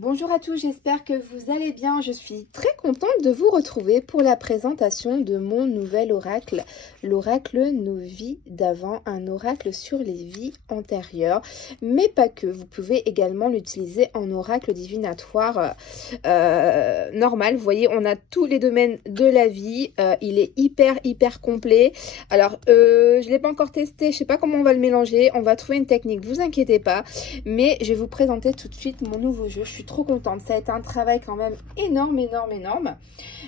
Bonjour à tous, j'espère que vous allez bien. Je suis très contente de vous retrouver pour la présentation de mon nouvel oracle, l'oracle Nos vies d'avant, un oracle sur les vies antérieures, mais pas que. Vous pouvez également l'utiliser en oracle divinatoire normal. Vous voyez, on a tous les domaines de la vie. Il est hyper complet. Alors, je ne l'ai pas encore testé, je ne sais pas comment on va le mélanger. On va trouver une technique, vous inquiétez pas. Mais je vais vous présenter tout de suite mon nouveau jeu. Je suis trop contente. Ça a été un travail quand même énorme.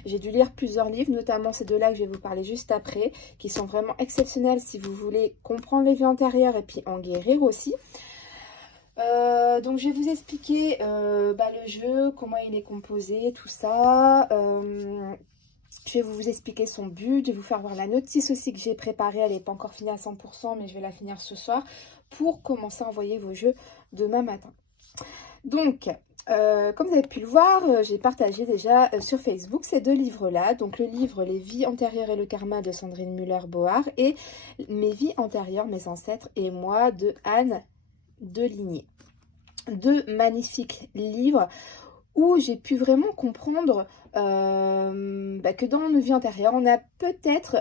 J'ai dû lire plusieurs livres, notamment ces deux-là que je vais vous parler juste après, qui sont vraiment exceptionnels si vous voulez comprendre les vies antérieures et puis en guérir aussi. Donc je vais vous expliquer le jeu, comment il est composé, tout ça. Je vais vous expliquer son but, je vais vous faire voir la notice aussi que j'ai préparée. Elle n'est pas encore finie à 100%, mais je vais la finir ce soir pour commencer à envoyer vos jeux demain matin. Donc, comme vous avez pu le voir, j'ai partagé déjà sur Facebook ces deux livres-là. Donc le livre Les vies antérieures et le karma de Sandrine Müller-Bohar et Mes vies antérieures, mes ancêtres et moi de Anne Deligné. Deux magnifiques livres où j'ai pu vraiment comprendre que dans nos vies antérieures, on a peut-être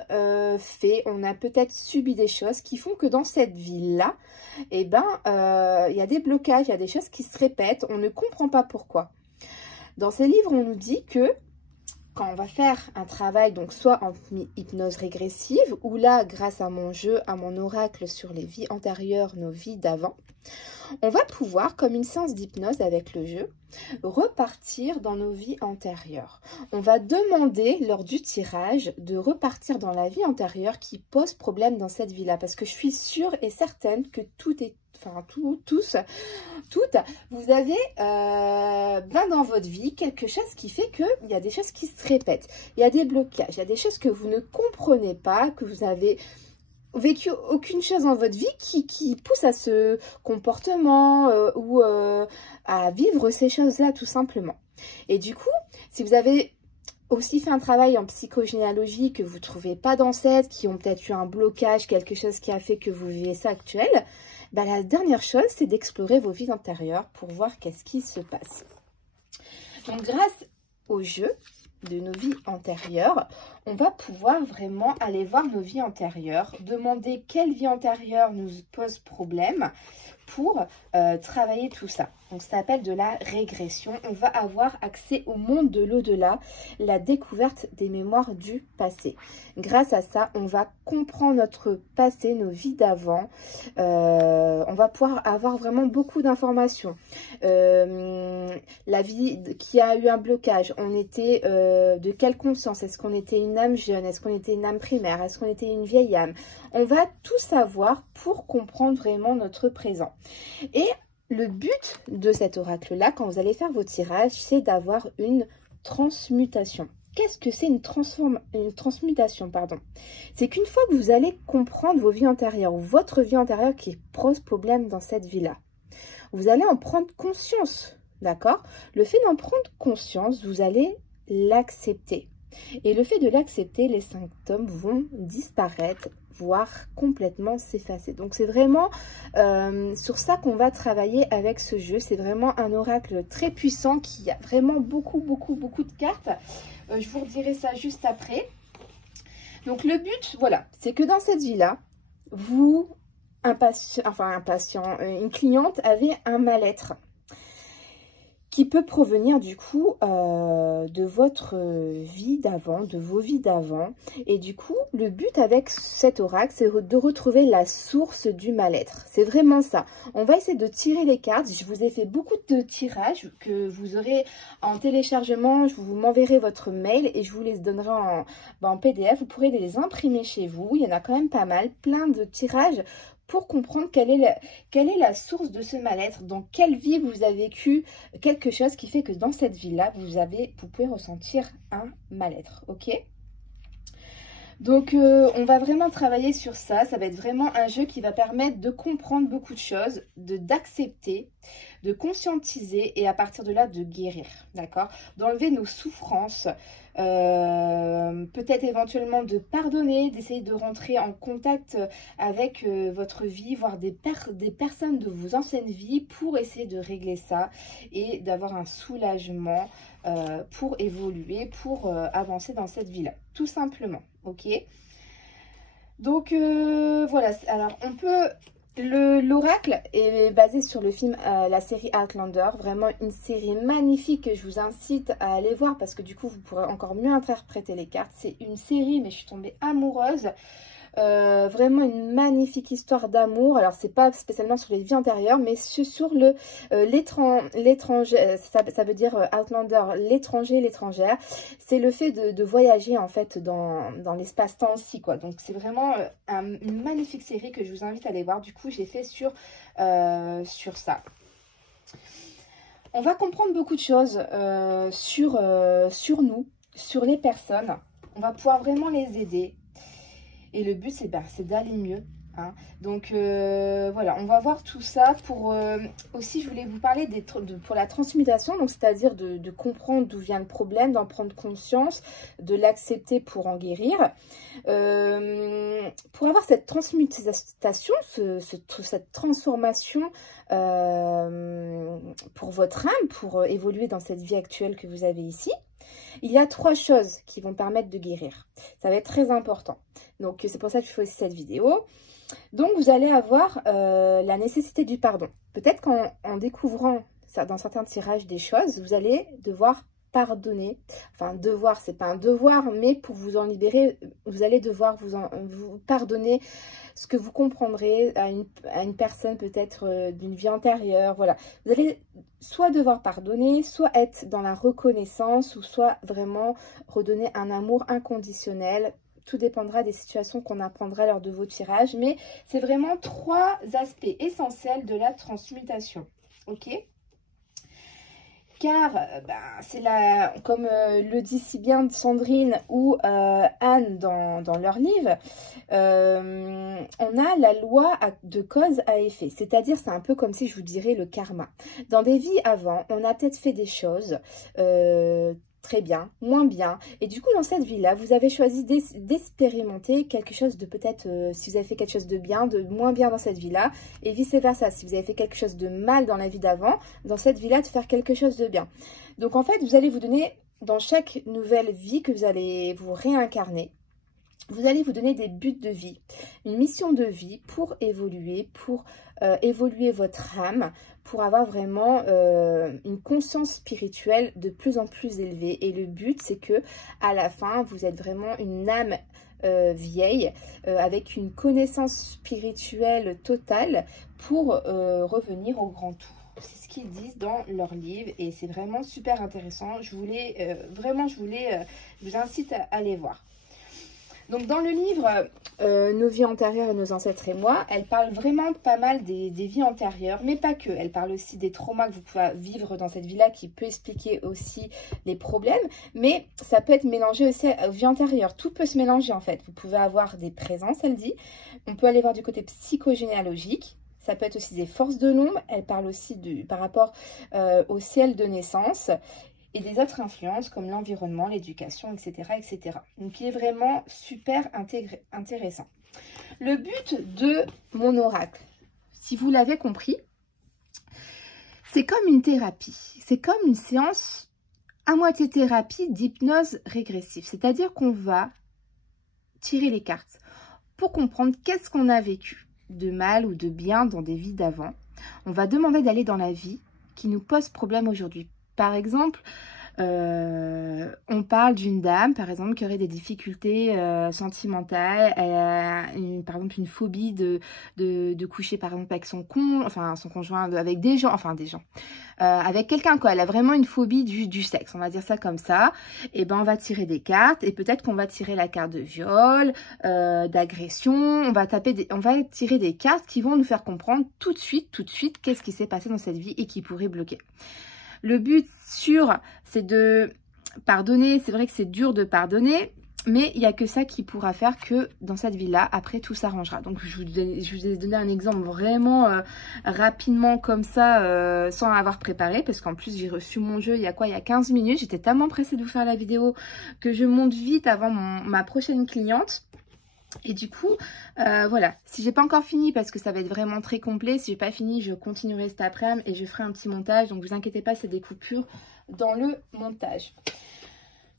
on a peut-être subi des choses qui font que dans cette vie-là, il y a des blocages, il y a des choses qui se répètent, on ne comprend pas pourquoi. Dans ces livres, on nous dit que quand on va faire un travail, donc soit en hypnose régressive, ou là, grâce à mon jeu, à mon oracle sur les vies antérieures, nos vies d'avant, on va pouvoir, comme une séance d'hypnose avec le jeu, repartir dans nos vies antérieures. On va demander, lors du tirage, de repartir dans la vie antérieure qui pose problème dans cette vie-là. Parce que je suis sûre et certaine que toutes, vous avez dans votre vie quelque chose qui fait qu'il y a des choses qui se répètent. Il y a des blocages, il y a des choses que vous ne comprenez pas, que vous avez vécu aucune chose dans votre vie qui pousse à ce comportement ou à vivre ces choses-là tout simplement. Et du coup, si vous avez aussi fait un travail en psychogénéalogie que vous ne trouvez pas d'ancêtres, qui ont peut-être eu un blocage, quelque chose qui a fait que vous vivez ça actuel, la dernière chose, c'est d'explorer vos vies antérieures pour voir qu'est-ce qui se passe. Donc, grâce au jeu de nos vies antérieures, on va pouvoir vraiment aller voir nos vies antérieures, demander quelle vie antérieure nous pose problème pour travailler tout ça. Donc ça s'appelle de la régression. On va avoir accès au monde de l'au-delà, la découverte des mémoires du passé. Grâce à ça, on va comprendre notre passé, nos vies d'avant. On va pouvoir avoir vraiment beaucoup d'informations. La vie qui a eu un blocage, on était de quelle conscience? Est-ce qu'on était une âme jeune? Est-ce qu'on était une âme primaire? Est-ce qu'on était une vieille âme? On va tout savoir pour comprendre vraiment notre présent. Et le but de cet oracle-là, quand vous allez faire vos tirages, c'est d'avoir une transmutation. Qu'est-ce que c'est une transmutation, pardon? C'est qu'une fois que vous allez comprendre vos vies antérieures, ou votre vie antérieure qui pose problème dans cette vie-là, vous allez en prendre conscience, d'accord? Le fait d'en prendre conscience, vous allez l'accepter. Et le fait de l'accepter, les symptômes vont disparaître, voire complètement s'effacer. Donc c'est vraiment sur ça qu'on va travailler avec ce jeu. C'est vraiment un oracle très puissant qui a vraiment beaucoup de cartes. Je vous redirai ça juste après. Donc le but, voilà, c'est que dans cette vie-là, vous, une cliente avait un mal-être qui peut provenir du coup de votre vie d'avant, de vos vies d'avant. Et du coup, le but avec cet oracle, c'est de retrouver la source du mal-être. C'est vraiment ça. On va essayer de tirer les cartes. Je vous ai fait beaucoup de tirages que vous aurez en téléchargement. Je vous m'enverrai votre mail et je vous les donnerai en PDF. Vous pourrez les imprimer chez vous. Il y en a quand même pas mal, plein de tirages pour comprendre quelle est la source de ce mal-être, dans quelle vie vous avez vécu quelque chose qui fait que dans cette vie-là, vous pouvez ressentir un mal-être, ok? Donc on va vraiment travailler sur ça. Ça va être vraiment un jeu qui va permettre de comprendre beaucoup de choses, d'accepter, de conscientiser et à partir de là de guérir, d'accord? D'enlever nos souffrances, peut-être éventuellement de pardonner, d'essayer de rentrer en contact avec votre vie, voire des personnes de vos anciennes vies pour essayer de régler ça et d'avoir un soulagement pour évoluer, pour avancer dans cette vie-là, tout simplement, ok? Donc voilà, alors on peut... L'oracle est basé sur le film, la série Outlander, vraiment une série magnifique que je vous incite à aller voir parce que du coup vous pourrez encore mieux interpréter les cartes. C'est une série mais je suis tombée amoureuse. Vraiment une magnifique histoire d'amour. Alors c'est pas spécialement sur les vies antérieures mais sur l'étranger, ça veut dire Outlander, l'étranger, l'étrangère. C'est le fait de voyager en fait dans l'espace-temps aussi quoi. Donc c'est vraiment une magnifique série que je vous invite à aller voir. Du coup j'ai fait sur ça. On va comprendre beaucoup de choses sur nous, sur les personnes. On va pouvoir vraiment les aider. Et le but, c'est d'aller mieux. Hein. Donc, voilà, on va voir tout ça. Pour aussi, je voulais vous parler pour la transmutation, donc c'est-à-dire de comprendre d'où vient le problème, d'en prendre conscience, de l'accepter pour en guérir. Pour avoir cette transmutation, cette transformation pour votre âme, pour évoluer dans cette vie actuelle que vous avez ici, il y a 3 choses qui vont permettre de guérir. Ça va être très important. Donc, c'est pour ça que je fais aussi cette vidéo. Donc, vous allez avoir la nécessité du pardon. Peut-être qu'en découvrant dans certains tirages des choses, vous allez devoir pardonner. Enfin, devoir, c'est pas un devoir, mais pour vous en libérer, vous allez devoir vous pardonner ce que vous comprendrez à une personne peut-être d'une vie antérieure. Voilà. Vous allez soit devoir pardonner, soit être dans la reconnaissance, ou soit vraiment redonner un amour inconditionnel. Tout dépendra des situations qu'on apprendra lors de vos tirages. Mais c'est vraiment 3 aspects essentiels de la transmutation. Ok ? Car c'est comme le dit si bien Sandrine ou Anne dans leur livre, on a la loi de cause à effet. C'est-à-dire, c'est un peu comme si je vous dirais le karma. Dans des vies avant, on a peut-être fait des choses très bien, moins bien. Et du coup, dans cette vie-là, vous avez choisi d'expérimenter quelque chose de peut-être, si vous avez fait quelque chose de bien, de moins bien dans cette vie-là, et vice-versa. Si vous avez fait quelque chose de mal dans la vie d'avant, dans cette vie-là, de faire quelque chose de bien. Donc, en fait, vous allez vous donner, dans chaque nouvelle vie que vous allez vous réincarner, vous allez vous donner des buts de vie, une mission de vie pour évoluer votre âme, pour avoir vraiment une conscience spirituelle de plus en plus élevée. Et le but, c'est que à la fin, vous êtes vraiment une âme vieille, avec une connaissance spirituelle totale pour revenir au grand tout. C'est ce qu'ils disent dans leur livre et c'est vraiment super intéressant. Je vous incite à aller voir. Donc dans le livre Nos vies antérieures et nos ancêtres et moi, elle parle vraiment pas mal des vies antérieures, mais pas que. Elle parle aussi des traumas que vous pouvez vivre dans cette vie-là, qui peut expliquer aussi les problèmes, mais ça peut être mélangé aussi aux vies antérieures. Tout peut se mélanger en fait. Vous pouvez avoir des présences, elle dit. On peut aller voir du côté psychogénéalogique. Ça peut être aussi des forces de l'ombre. Elle parle aussi par rapport au ciel de naissance. Et des autres influences comme l'environnement, l'éducation, etc., etc. Donc, il est vraiment super intéressant. Le but de mon oracle, si vous l'avez compris, c'est comme une thérapie. C'est comme une séance à moitié thérapie d'hypnose régressive. C'est-à-dire qu'on va tirer les cartes pour comprendre qu'est-ce qu'on a vécu de mal ou de bien dans des vies d'avant. On va demander d'aller dans la vie qui nous pose problème aujourd'hui. Par exemple, on parle d'une dame, par exemple, qui aurait des difficultés sentimentales. Elle a, par exemple, une phobie de coucher, par exemple, avec son conjoint, avec des gens, avec quelqu'un, quoi. Elle a vraiment une phobie du sexe, on va dire ça comme ça. Et ben, on va tirer des cartes, et peut-être qu'on va tirer la carte de viol, d'agression. On va tirer des cartes qui vont nous faire comprendre tout de suite, qu'est-ce qui s'est passé dans cette vie et qui pourrait bloquer. Le but sûr, c'est de pardonner. C'est vrai que c'est dur de pardonner. Mais il n'y a que ça qui pourra faire que dans cette vie-là, après tout s'arrangera. Donc je vous ai donné un exemple vraiment rapidement comme ça, sans avoir préparé. Parce qu'en plus j'ai reçu mon jeu il y a quoi? Il y a 15 minutes. J'étais tellement pressée de vous faire la vidéo que je monte vite avant ma prochaine cliente. Et du coup, voilà, si j'ai pas encore fini, parce que ça va être vraiment très complet, si j'ai pas fini, je continuerai cet après-midi et je ferai un petit montage. Donc vous inquiétez pas, c'est des coupures dans le montage.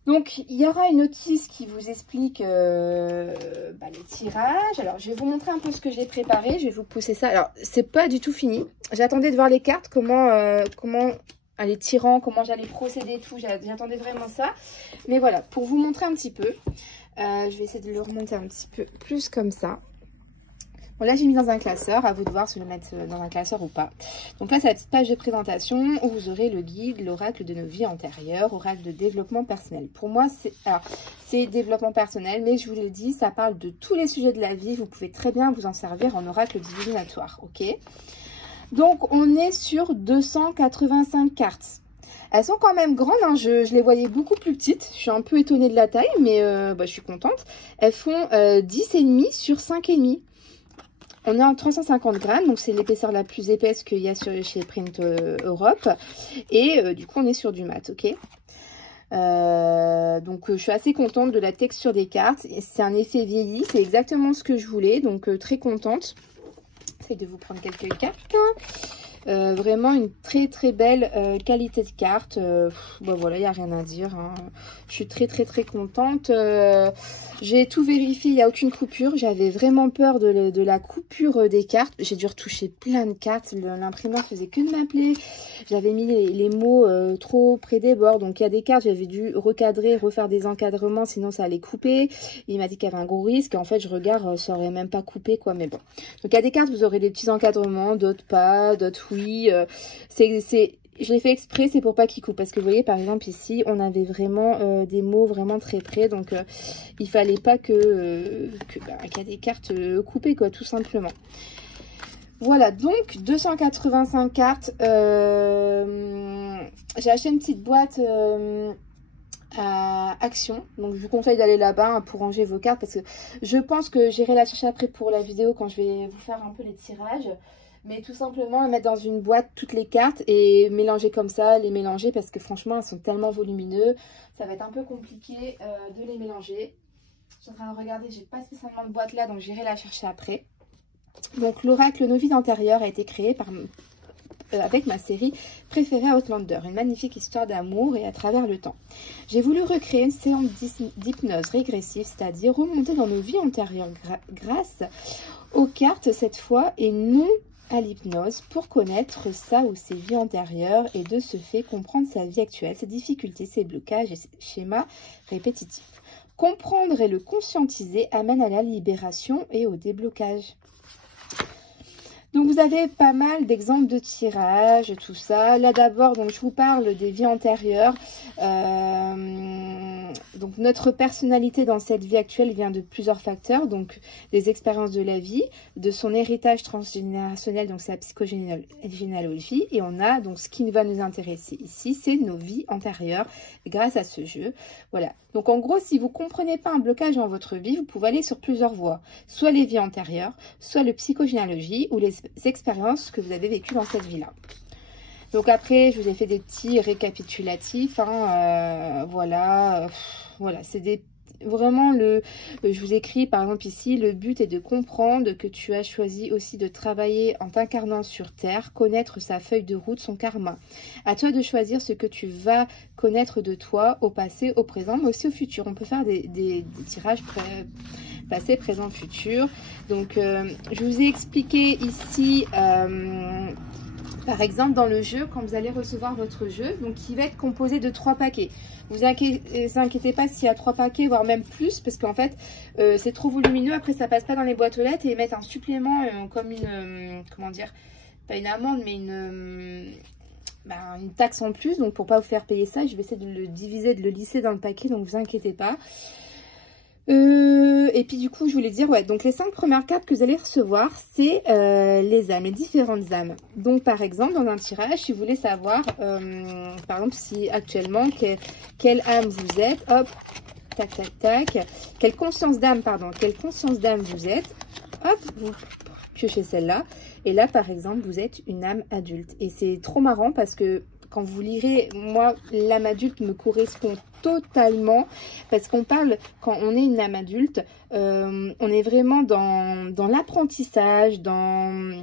Donc, il y aura une notice qui vous explique les tirages. Alors, je vais vous montrer un peu ce que j'ai préparé. Je vais vous pousser ça. Alors, c'est pas du tout fini. J'attendais de voir les cartes, comment les tirant, comment j'allais procéder et tout. J'attendais vraiment ça. Mais voilà, pour vous montrer un petit peu, je vais essayer de le remonter un petit peu plus comme ça. Bon, là, j'ai mis dans un classeur, à vous de voir si je le mettre dans un classeur ou pas. Donc là, c'est la petite page de présentation où vous aurez le guide, l'oracle de nos vies antérieures, oracle de développement personnel. Pour moi, c'est développement personnel, mais je vous l'ai dit, ça parle de tous les sujets de la vie. Vous pouvez très bien vous en servir en oracle divinatoire, ok? Donc, on est sur 285 cartes. Elles sont quand même grandes, hein. Je les voyais beaucoup plus petites. Je suis un peu étonnée de la taille, mais je suis contente. Elles font 10,5 sur 5,5. On est en 350 grammes, donc c'est l'épaisseur la plus épaisse qu'il y a chez Print Europe. Et du coup, on est sur du mat, ok? Donc, je suis assez contente de la texture des cartes. C'est un effet vieilli, c'est exactement ce que je voulais, donc très contente. J'essaie de vous prendre quelques cartes. Vraiment une très très belle qualité de carte. Bon voilà, il n'y a rien à dire, hein. Je suis très contente. J'ai tout vérifié, il n'y a aucune coupure. J'avais vraiment peur de la coupure des cartes. J'ai dû retoucher plein de cartes. L'imprimeur faisait que de m'appeler. J'avais mis les mots trop près des bords. Donc il y a des cartes, j'avais dû recadrer, refaire des encadrements, sinon ça allait couper. Il m'a dit qu'il y avait un gros risque. En fait, je regarde, ça aurait même pas coupé, quoi. Mais bon. Donc il y a des cartes, vous aurez des petits encadrements, d'autres pas, d'autres oui. Je l'ai fait exprès, c'est pour pas qu'il coupe. Parce que vous voyez, par exemple, ici, on avait vraiment des mots vraiment très près. Donc, il fallait pas qu'il y ait des cartes coupées, quoi, tout simplement. Voilà, donc 285 cartes. J'ai acheté une petite boîte à Action. Donc, je vous conseille d'aller là-bas, hein, pour ranger vos cartes. Parce que je pense que j'irai la chercher après pour la vidéo quand je vais vous faire un peu les tirages. Mais tout simplement, mettre dans une boîte toutes les cartes et mélanger comme ça, les mélanger parce que franchement, elles sont tellement volumineux. Ça va être un peu compliqué de les mélanger. Je suis en train de regarder, j'ai pas spécialement de boîte là, donc j'irai la chercher après. Donc, l'oracle Nos vies antérieures a été créé avec ma série préférée Outlander, une magnifique histoire d'amour et à travers le temps. J'ai voulu recréer une séance d'hypnose régressive, c'est-à-dire remonter dans nos vies antérieures grâce aux cartes cette fois et non à l'hypnose pour connaître sa ou ses vies antérieures et de ce fait comprendre sa vie actuelle, ses difficultés, ses blocages et ses schémas répétitifs. Comprendre et le conscientiser amène à la libération et au déblocage. Donc, vous avez pas mal d'exemples de tirages, tout ça. Là, d'abord, donc je vous parle des vies antérieures. Donc, notre personnalité dans cette vie actuelle vient de plusieurs facteurs. Donc, des expériences de la vie, de son héritage transgénérationnel, donc c'est la psychogénéalogie. Et on a donc ce qui va nous intéresser ici, c'est nos vies antérieures grâce à ce jeu. Voilà. Donc, en gros, si vous ne comprenez pas un blocage dans votre vie, vous pouvez aller sur plusieurs voies. Soit les vies antérieures, soit le psychogénéalogie ou les expériences que vous avez vécues dans cette vie-là. Donc après, je vous ai fait des petits récapitulatifs, hein, voilà, c'est vraiment je vous écris par exemple ici, le but est de comprendre que tu as choisi aussi de travailler en t'incarnant sur Terre, connaître sa feuille de route, son karma. À toi de choisir ce que tu vas connaître de toi au passé, au présent, mais aussi au futur. On peut faire des tirages passé, présent, futur. Donc, je vous ai expliqué ici, par exemple, dans le jeu, quand vous allez recevoir votre jeu, donc qui va être composé de 3 paquets. Vous inquiétez pas s'il y a 3 paquets, voire même plus, parce qu'en fait, c'est trop volumineux. Après, ça passe pas dans les boîtes aux lettres et ils mettent un supplément comme une, comment dire, pas une amende, mais une taxe en plus. Donc, pour pas vous faire payer ça, je vais essayer de le diviser, de le lisser dans le paquet, donc vous inquiétez pas. Et puis du coup, je voulais dire, ouais, donc les 5 premières cartes que vous allez recevoir, c'est les âmes, les différentes âmes. Donc par exemple, dans un tirage, si vous voulez savoir, par exemple, si actuellement, quelle âme vous êtes, hop, tac, tac, tac. Quelle conscience d'âme, pardon, quelle conscience d'âme vous êtes. Hop, vous piochez celle-là. Et là, par exemple, vous êtes une âme adulte. Et c'est trop marrant parce que quand vous lirez, moi, l'âme adulte me correspond totalement. Parce qu'on parle, quand on est une âme adulte, on est vraiment dans l'apprentissage, dans...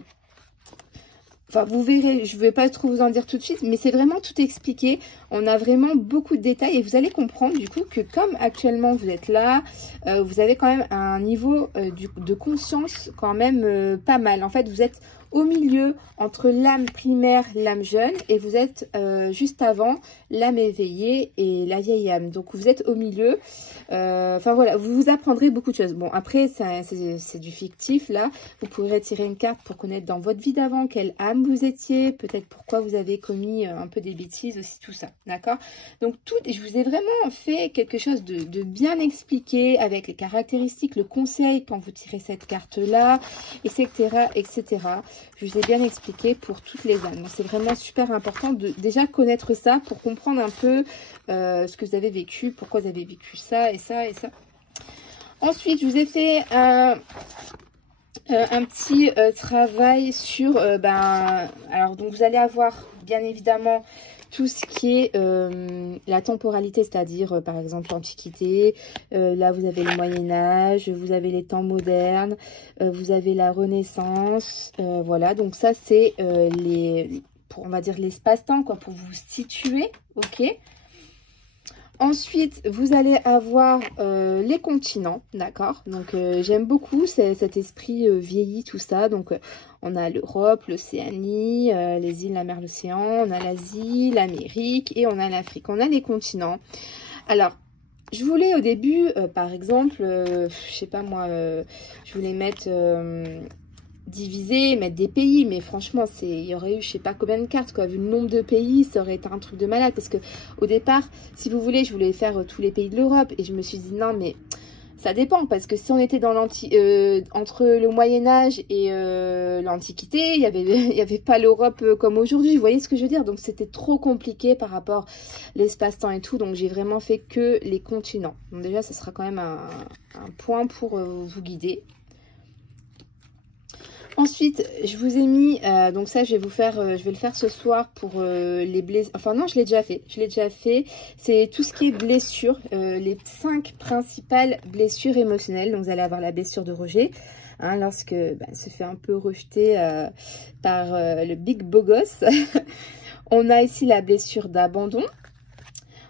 Enfin, vous verrez, je ne vais pas trop vous en dire tout de suite, mais c'est vraiment tout expliqué. On a vraiment beaucoup de détails et vous allez comprendre du coup que comme actuellement vous êtes là, vous avez quand même un niveau de conscience quand même pas mal. En fait, vous êtes au milieu entre l'âme primaire, l'âme jeune, et vous êtes juste avant l'âme éveillée et la vieille âme. Donc vous êtes au milieu. Enfin voilà, vous apprendrez beaucoup de choses. Bon, après, c'est du fictif là. Vous pourrez tirer une carte pour connaître dans votre vie d'avant quelle âme vous étiez, peut-être pourquoi vous avez commis un peu des bêtises aussi, tout ça. D'accord? Donc tout, je vous ai vraiment fait quelque chose de bien expliqué avec les caractéristiques, le conseil quand vous tirez cette carte là, etc., etc. Je vous ai bien expliqué pour toutes les âmes. Donc c'est vraiment super important de déjà connaître ça pour comprendre un peu ce que vous avez vécu, pourquoi vous avez vécu ça et ça et ça. Ensuite, je vous ai fait un petit travail sur, alors donc vous allez avoir bien évidemment tout ce qui est la temporalité, c'est-à-dire par exemple l'Antiquité, là vous avez le Moyen-Âge, vous avez les temps modernes, vous avez la Renaissance, voilà, donc ça c'est on va dire l'espace-temps, quoi, pour vous situer, ok. Ensuite, vous allez avoir les continents, d'accord? Donc, j'aime beaucoup cet esprit vieilli, tout ça. Donc, on a l'Europe, l'Océanie, les îles, la mer, l'océan. On a l'Asie, l'Amérique et on a l'Afrique. On a les continents. Alors, je voulais au début, par exemple, je sais pas moi, je voulais mettre... diviser, mettre des pays, mais franchement, il y aurait eu je sais pas combien de cartes, quoi. Vu le nombre de pays, ça aurait été un truc de malade, parce que au départ, si vous voulez, je voulais faire tous les pays de l'Europe, et je me suis dit non, mais ça dépend, parce que si on était dans entre le Moyen-Âge et l'Antiquité, il y avait pas l'Europe comme aujourd'hui, vous voyez ce que je veux dire? Donc c'était trop compliqué par rapport à l'espace-temps et tout, donc j'ai vraiment fait que les continents. Donc déjà, ça sera quand même un point pour vous guider. Ensuite, je vous ai mis, donc ça je vais le faire ce soir pour les blessures, enfin non, je l'ai déjà fait, c'est tout ce qui est blessures, les 5 principales blessures émotionnelles. Donc vous allez avoir la blessure de rejet, hein, lorsque se fait un peu rejeter par le big beau gosse. On a ici la blessure d'abandon.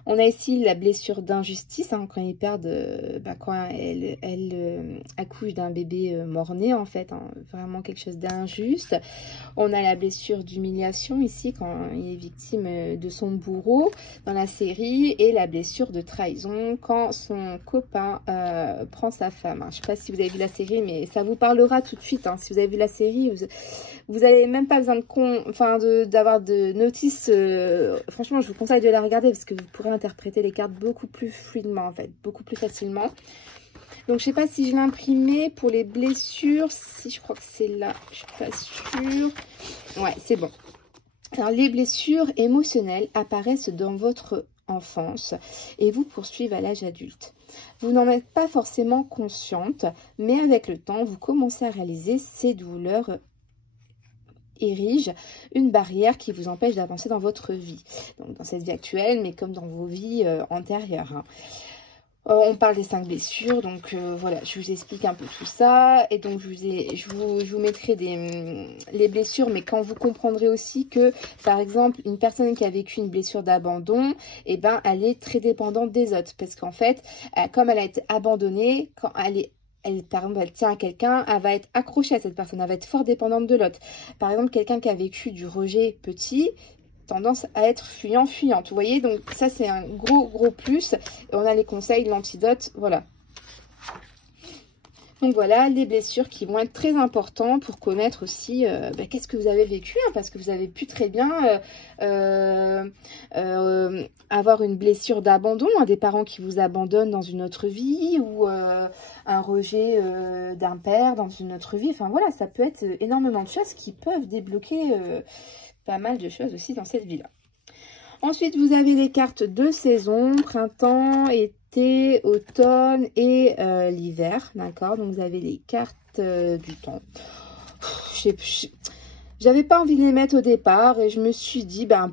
On a ici la blessure d'injustice, hein, quand ils perdent, quand elle accouche d'un bébé mort-né, en fait, hein, vraiment quelque chose d'injuste. On a la blessure d'humiliation ici, quand il est victime de son bourreau dans la série, et la blessure de trahison quand son copain prend sa femme. Hein. Je ne sais pas si vous avez vu la série, mais ça vous parlera tout de suite. Hein. Si vous avez vu la série, vous n'avez même pas besoin d'avoir de notice. Franchement, je vous conseille de la regarder parce que vous pourrez interpréter les cartes beaucoup plus fluidement, en fait, beaucoup plus facilement. Donc, je sais pas si je l'ai imprimé pour les blessures. Si, je crois que c'est là. Je suis pas sûre. Ouais, c'est bon. Alors, les blessures émotionnelles apparaissent dans votre enfance et vous poursuivent à l'âge adulte. Vous n'en êtes pas forcément consciente, mais avec le temps, vous commencez à réaliser ces douleurs érige une barrière qui vous empêche d'avancer dans votre vie, donc dans cette vie actuelle, mais comme dans vos vies antérieures. Hein. On parle des 5 blessures, donc voilà, je vous explique un peu tout ça, et donc je vous mettrai les blessures, mais quand vous comprendrez aussi que, par exemple, une personne qui a vécu une blessure d'abandon, eh ben, elle est très dépendante des autres, parce qu'en fait, comme elle a été abandonnée, quand par exemple, elle tient à quelqu'un, elle va être accrochée à cette personne, elle va être fort dépendante de l'autre. Par exemple, quelqu'un qui a vécu du rejet petit, tendance à être fuyante. Vous voyez, donc ça, c'est un gros plus. Et on a les conseils, l'antidote, voilà. Donc voilà, les blessures qui vont être très importantes pour connaître aussi qu'est-ce que vous avez vécu, hein, parce que vous avez pu très bien avoir une blessure d'abandon, hein, des parents qui vous abandonnent dans une autre vie, ou un rejet d'un père dans une autre vie. Enfin voilà, ça peut être énormément de choses qui peuvent débloquer pas mal de choses aussi dans cette vie-là. Ensuite, vous avez les cartes de saison, printemps, été, automne et l'hiver, d'accord? Donc, vous avez les cartes du temps. J'avais pas envie de les mettre au départ et je me suis dit, ben,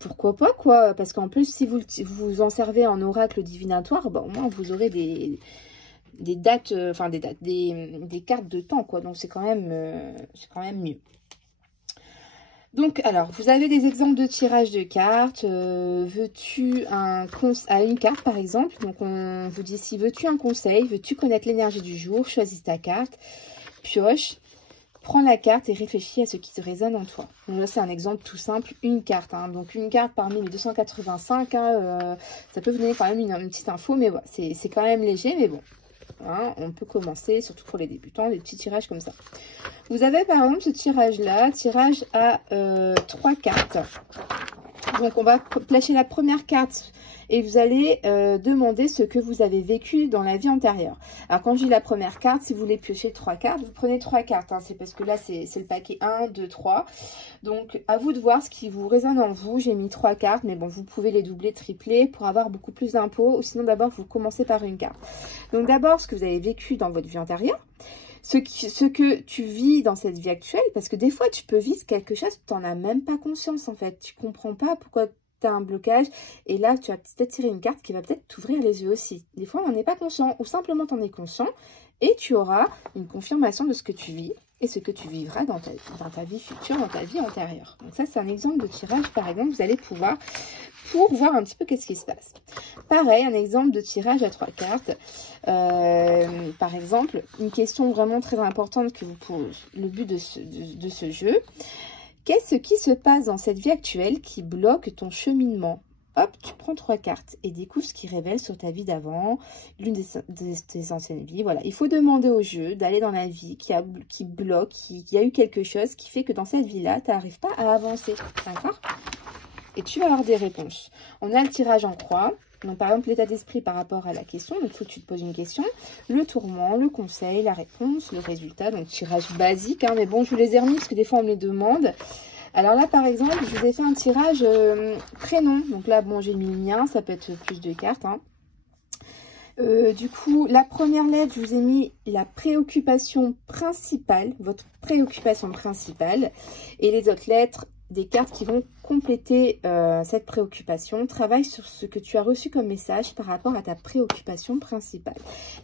pourquoi pas, quoi? Parce qu'en plus, si vous vous en servez en oracle divinatoire, ben, au moins, vous aurez des dates, enfin, des cartes de temps, quoi. Donc, c'est quand même mieux. Donc, alors, vous avez des exemples de tirage de cartes. Veux-tu à une carte, par exemple. Donc, on vous dit si veux-tu un conseil, veux-tu connaître l'énergie du jour, choisis ta carte, pioche, prends la carte et réfléchis à ce qui te résonne en toi. Donc là, c'est un exemple tout simple, une carte. Hein. Donc, une carte parmi les 285, hein, ça peut vous donner quand même une petite info, mais voilà, c'est quand même léger, mais bon. Hein, on peut commencer, surtout pour les débutants, des petits tirages comme ça. Vous avez par exemple ce tirage-là, tirage à 3 cartes. Donc on va placer la première carte et vous allez demander ce que vous avez vécu dans la vie antérieure. Alors quand je dis la première carte, si vous voulez piocher 3 cartes, vous prenez 3 cartes. Hein, c'est parce que là c'est le paquet 1, 2, 3. Donc à vous de voir ce qui vous résonne en vous. J'ai mis 3 cartes, mais bon, vous pouvez les doubler, tripler pour avoir beaucoup plus d'infos. Ou sinon d'abord vous commencez par une carte. Donc d'abord ce que vous avez vécu dans votre vie antérieure. Ce que tu vis dans cette vie actuelle, parce que des fois, tu peux vivre quelque chose, tu n'en as même pas conscience, en fait. Tu comprends pas pourquoi tu as un blocage. Et là, tu vas peut-être tirer une carte qui va peut-être t'ouvrir les yeux aussi. Des fois, on n'est pas conscient, ou simplement, tu en es conscient, et tu auras une confirmation de ce que tu vis, et ce que tu vivras dans ta vie future, dans ta vie antérieure. Donc ça, c'est un exemple de tirage, par exemple, vous allez pouvoir, pour voir un petit peu qu'est-ce qui se passe. Pareil, un exemple de tirage à 3 cartes. Par exemple, une question vraiment très importante que vous posez, le but de ce jeu. Qu'est-ce qui se passe dans cette vie actuelle qui bloque ton cheminement? Hop, tu prends 3 cartes et découvre ce qui révèle sur ta vie d'avant, l'une de tes anciennes vies. Voilà, il faut demander au jeu d'aller dans la vie qui bloque, qui a eu quelque chose qui fait que dans cette vie-là, tu n'arrives pas à avancer. D'accord? Et tu vas avoir des réponses. On a le tirage en croix. Donc, par exemple, l'état d'esprit par rapport à la question. Donc, il faut que tu te poses une question. Le tourment, le conseil, la réponse, le résultat. Donc, tirage basique. Hein, mais bon, je vous les ai remis parce que des fois, on me les demande. Alors là, par exemple, je vous ai fait un tirage prénom. Donc là, bon, j'ai mis le mien. Ça peut être plus de cartes. Hein. Du coup, la première lettre, je vous ai mis la préoccupation principale. Votre préoccupation principale. Et les autres lettres, des cartes qui vont compléter cette préoccupation. Travaille sur ce que tu as reçu comme message par rapport à ta préoccupation principale.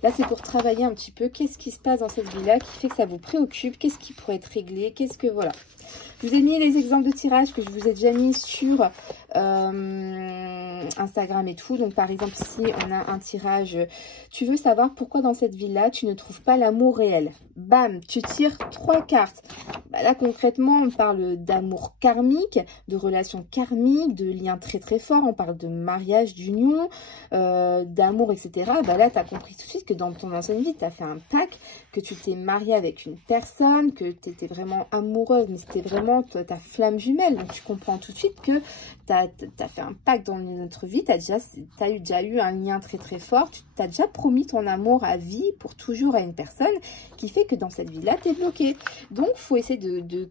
Là, c'est pour travailler un petit peu qu'est-ce qui se passe dans cette vie-là qui fait que ça vous préoccupe, qu'est-ce qui pourrait être réglé, qu'est-ce que... Voilà. Je vous ai mis les exemples de tirage que je vous ai déjà mis sur Instagram et tout. Donc, par exemple, ici, on a un tirage. Tu veux savoir pourquoi dans cette vie-là, tu ne trouves pas l'amour réel. Bam, tu tires 3 cartes. Bah là, concrètement, on parle d'amour karmique, de relations karmiques, de liens très très forts. On parle de mariage, d'union, d'amour, etc. Bah là, tu as compris tout de suite que dans ton ancienne vie, tu as fait un pacte, que tu t'es marié avec une personne, que tu étais vraiment amoureuse, mais c'était vraiment ta flamme jumelle. Donc, tu comprends tout de suite que tu as fait un pacte dans notre vie, tu as déjà eu un lien très très fort, tu t'as déjà promis ton amour à vie pour toujours à une personne qui fait que dans cette vie-là, tu es bloqué. Donc, il faut essayer de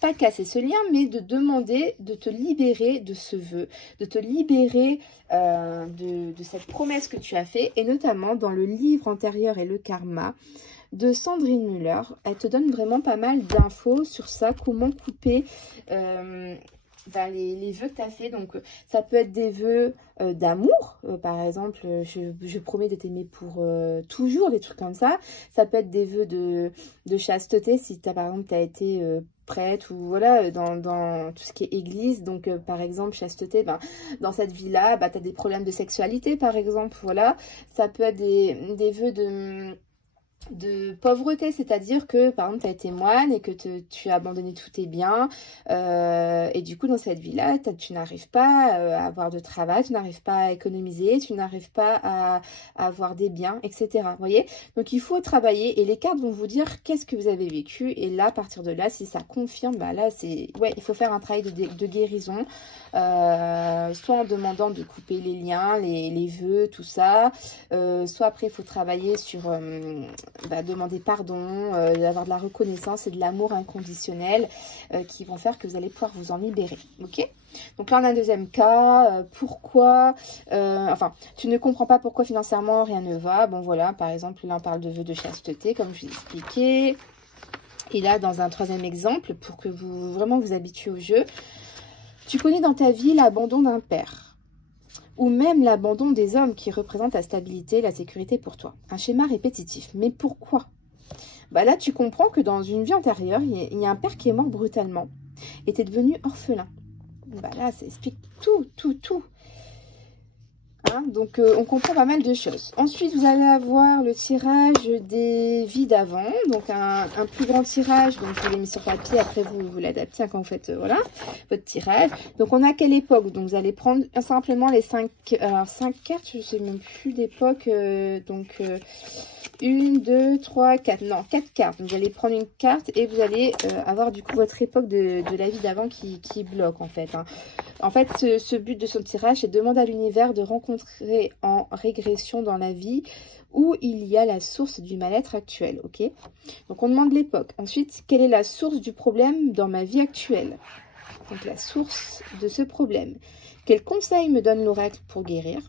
pas casser ce lien, mais de demander de te libérer de ce vœu, de te libérer de cette promesse que tu as fait, et notamment dans le livre antérieur et le karma de Sandrine Müller. Elle te donne vraiment pas mal d'infos sur ça, comment couper les vœux que tu as fait. Donc ça peut être des vœux d'amour, par exemple, je promets de t'aimer pour toujours, des trucs comme ça. Ça peut être des vœux de chasteté, si par exemple tu as été prêtre, ou voilà, dans tout ce qui est église. Donc par exemple, chasteté, dans cette vie-là, tu as des problèmes de sexualité, par exemple, voilà. Ça peut être des vœux de pauvreté, c'est-à-dire que par exemple tu as été moine et que tu as abandonné tous tes biens et du coup dans cette vie-là tu n'arrives pas à avoir de travail, tu n'arrives pas à économiser, tu n'arrives pas à avoir des biens, etc. Vous voyez, donc il faut travailler et les cartes vont vous dire qu'est-ce que vous avez vécu, et là à partir de là, si ça confirme, là c'est ouais, il faut faire un travail de guérison, soit en demandant de couper les liens, les vœux, tout ça, soit après il faut travailler sur demander pardon, d'avoir de la reconnaissance et de l'amour inconditionnel qui vont faire que vous allez pouvoir vous en libérer. Ok? Donc là, on a un deuxième cas. Pourquoi enfin, tu ne comprends pas pourquoi financièrement rien ne va. Bon, voilà, par exemple, là, on parle de vœux de chasteté, comme je vous ai expliqué. Et là, dans un troisième exemple, pour que vous vraiment vous habituez au jeu, tu connais dans ta vie l'abandon d'un père, ou même l'abandon des hommes qui représentent la stabilité, la sécurité pour toi. Un schéma répétitif. Mais pourquoi? Bah là, tu comprends que dans une vie antérieure, il y a un père qui est mort brutalement et tu es devenu orphelin. Bah là, ça explique tout. Hein, donc, on comprend pas mal de choses. Ensuite, vous allez avoir le tirage des vies d'avant. Donc, un plus grand tirage. Donc, je vous l'ai mis sur papier. Après, vous l'adaptez quand vous faites, voilà, votre tirage. Donc, on a quelle époque? Donc, vous allez prendre simplement les 5 cartes. Je sais même plus l'époque. Donc, 1, 2, 3, 4. Non, 4 cartes. Vous allez prendre une carte et vous allez avoir du coup votre époque de la vie d'avant qui bloque en fait. Hein. En fait, ce but de son tirage, c'est de demander à l'univers de rencontrer en régression dans la vie où il y a la source du mal-être actuel. Ok? Donc, on demande l'époque. Ensuite, quelle est la source du problème dans ma vie actuelle? Donc, la source de ce problème. Quel conseil me donne l'oracle pour guérir?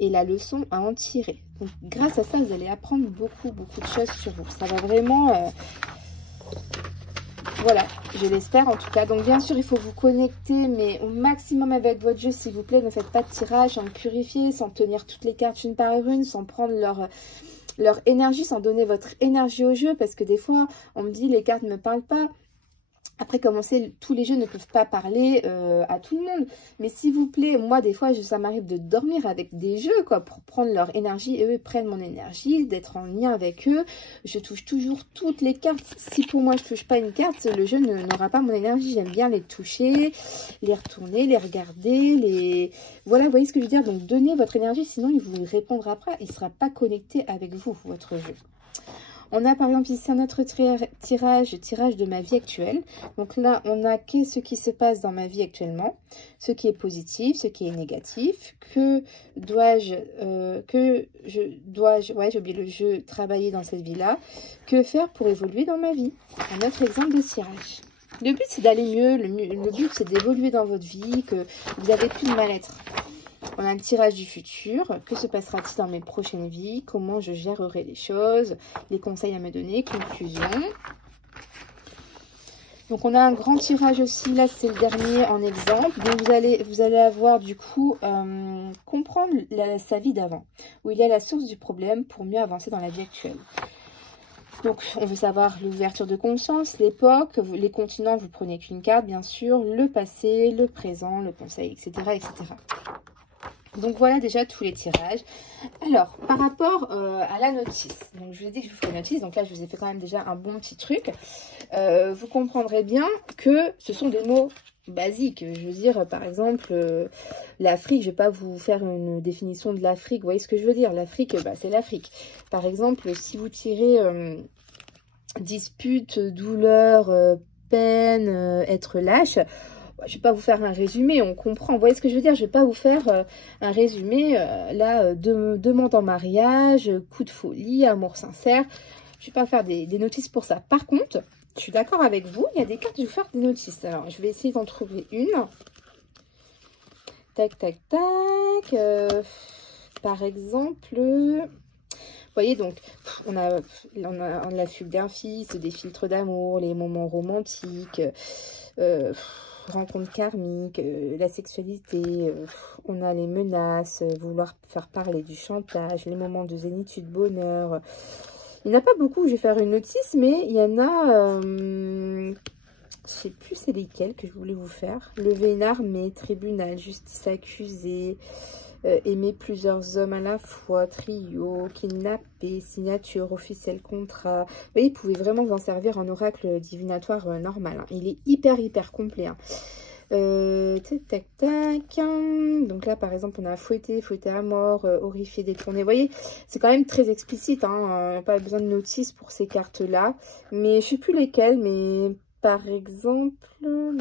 Et la leçon à en tirer. Donc, grâce à ça, vous allez apprendre beaucoup de choses sur vous. Ça va vraiment... voilà, je l'espère en tout cas. Donc, bien sûr, il faut vous connecter, mais au maximum avec votre jeu, s'il vous plaît. Ne faites pas de tirage sans le purifier, sans tenir toutes les cartes une par une, sans prendre leur énergie, sans donner votre énergie au jeu. Parce que des fois, on me dit, les cartes ne me parlent pas. Après, comme on sait, tous les jeux ne peuvent pas parler à tout le monde. Mais s'il vous plaît, moi, des fois, ça m'arrive de dormir avec des jeux, quoi, pour prendre leur énergie. Et eux, ils prennent mon énergie, d'être en lien avec eux. Je touche toujours toutes les cartes. Si pour moi, je touche pas une carte, le jeu n'aura pas mon énergie. J'aime bien les toucher, les retourner, les regarder, Voilà, vous voyez ce que je veux dire? Donc, donnez votre énergie, sinon, il vous répondra pas. Il sera pas connecté avec vous, votre jeu. On a par exemple ici un autre tirage de ma vie actuelle. Donc là, on a ce qui se passe dans ma vie actuellement, ce qui est positif, ce qui est négatif, ouais, j'ai oublié le jeu, travailler dans cette vie-là, que faire pour évoluer dans ma vie. Un autre exemple de tirage. Le but, c'est d'aller mieux, le but, c'est d'évoluer dans votre vie, que vous n'avez plus de mal-être. On a un tirage du futur. Que se passera-t-il dans mes prochaines vies? Comment je gérerai les choses? Les conseils à me donner. Conclusion. Donc, on a un grand tirage aussi. Là, c'est le dernier en exemple. Donc, vous allez avoir du coup comprendre sa vie d'avant. Où il y a la source du problème pour mieux avancer dans la vie actuelle. Donc, on veut savoir l'ouverture de conscience, l'époque, les continents, vous prenez qu'une carte, bien sûr, le passé, le présent, le conseil, etc., etc. Donc voilà déjà tous les tirages. Alors, par rapport à la notice, donc je vous ai dit que je vous ferai une notice, donc là je vous ai fait quand même déjà un bon petit truc. Vous comprendrez bien que ce sont des mots basiques. Je veux dire, par exemple, l'Afrique, je ne vais pas vous faire une définition de l'Afrique, vous voyez ce que je veux dire? L'Afrique, c'est l'Afrique. Par exemple, si vous tirez dispute, douleur, peine, être lâche, je ne vais pas vous faire un résumé, on comprend. Vous voyez ce que je veux dire? Je ne vais pas vous faire un résumé, demande en mariage, coup de folie, amour sincère. Je ne vais pas faire des notices pour ça. Par contre, je suis d'accord avec vous, il y a des cartes, je vais vous faire des notices. Alors, je vais essayer d'en trouver une. Tac, tac, tac. Par exemple... Vous voyez, donc, on a la fugue d'un fils, des filtres d'amour, les moments romantiques, rencontres karmiques, la sexualité, on a les menaces, vouloir faire parler du chantage, les moments de zénitude, bonheur. Il n'y en a pas beaucoup, je vais faire une notice, mais il y en a, je ne sais plus c'est lesquels que je voulais vous faire. Lever une armée, tribunal, justice accusée, aimer plusieurs hommes à la fois, trio, kidnapper, signature, officiel, contrat. Vous voyez, vous pouvez vraiment vous en servir en oracle divinatoire normal. Hein. Il est hyper complet. Hein. Tac, tac, tac. Donc là, par exemple, on a fouetter à mort, horrifier, détourner. Vous voyez, c'est quand même très explicite. Hein. Pas besoin de notice pour ces cartes-là. Mais je ne sais plus lesquelles, mais par exemple, non.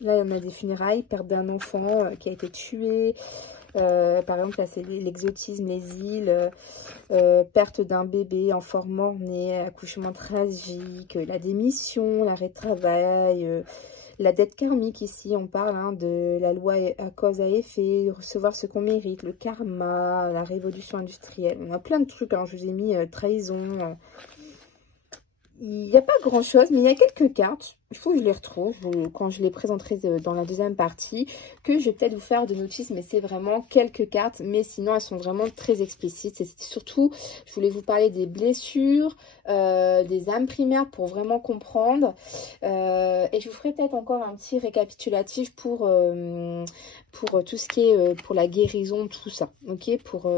Là, on a des funérailles, perte d'un enfant qui a été tué. Par exemple, là, c'est l'exotisme, les îles, perte d'un bébé, enfant mort-né, accouchement tragique, la démission, l'arrêt de travail, la dette karmique ici, on parle hein, de la loi à cause à effet, recevoir ce qu'on mérite, le karma, la révolution industrielle. On a plein de trucs, hein, je vous ai mis trahison. Il n'y a pas grand chose, mais il y a quelques cartes. Il faut que je les retrouve quand je les présenterai dans la deuxième partie, que je vais peut-être vous faire de notices, mais c'est vraiment quelques cartes. Mais sinon, elles sont vraiment très explicites. C'est surtout, je voulais vous parler des blessures, des âmes primaires pour vraiment comprendre. Et je vous ferai peut-être encore un petit récapitulatif pour tout ce qui est pour la guérison, tout ça. Ok, pour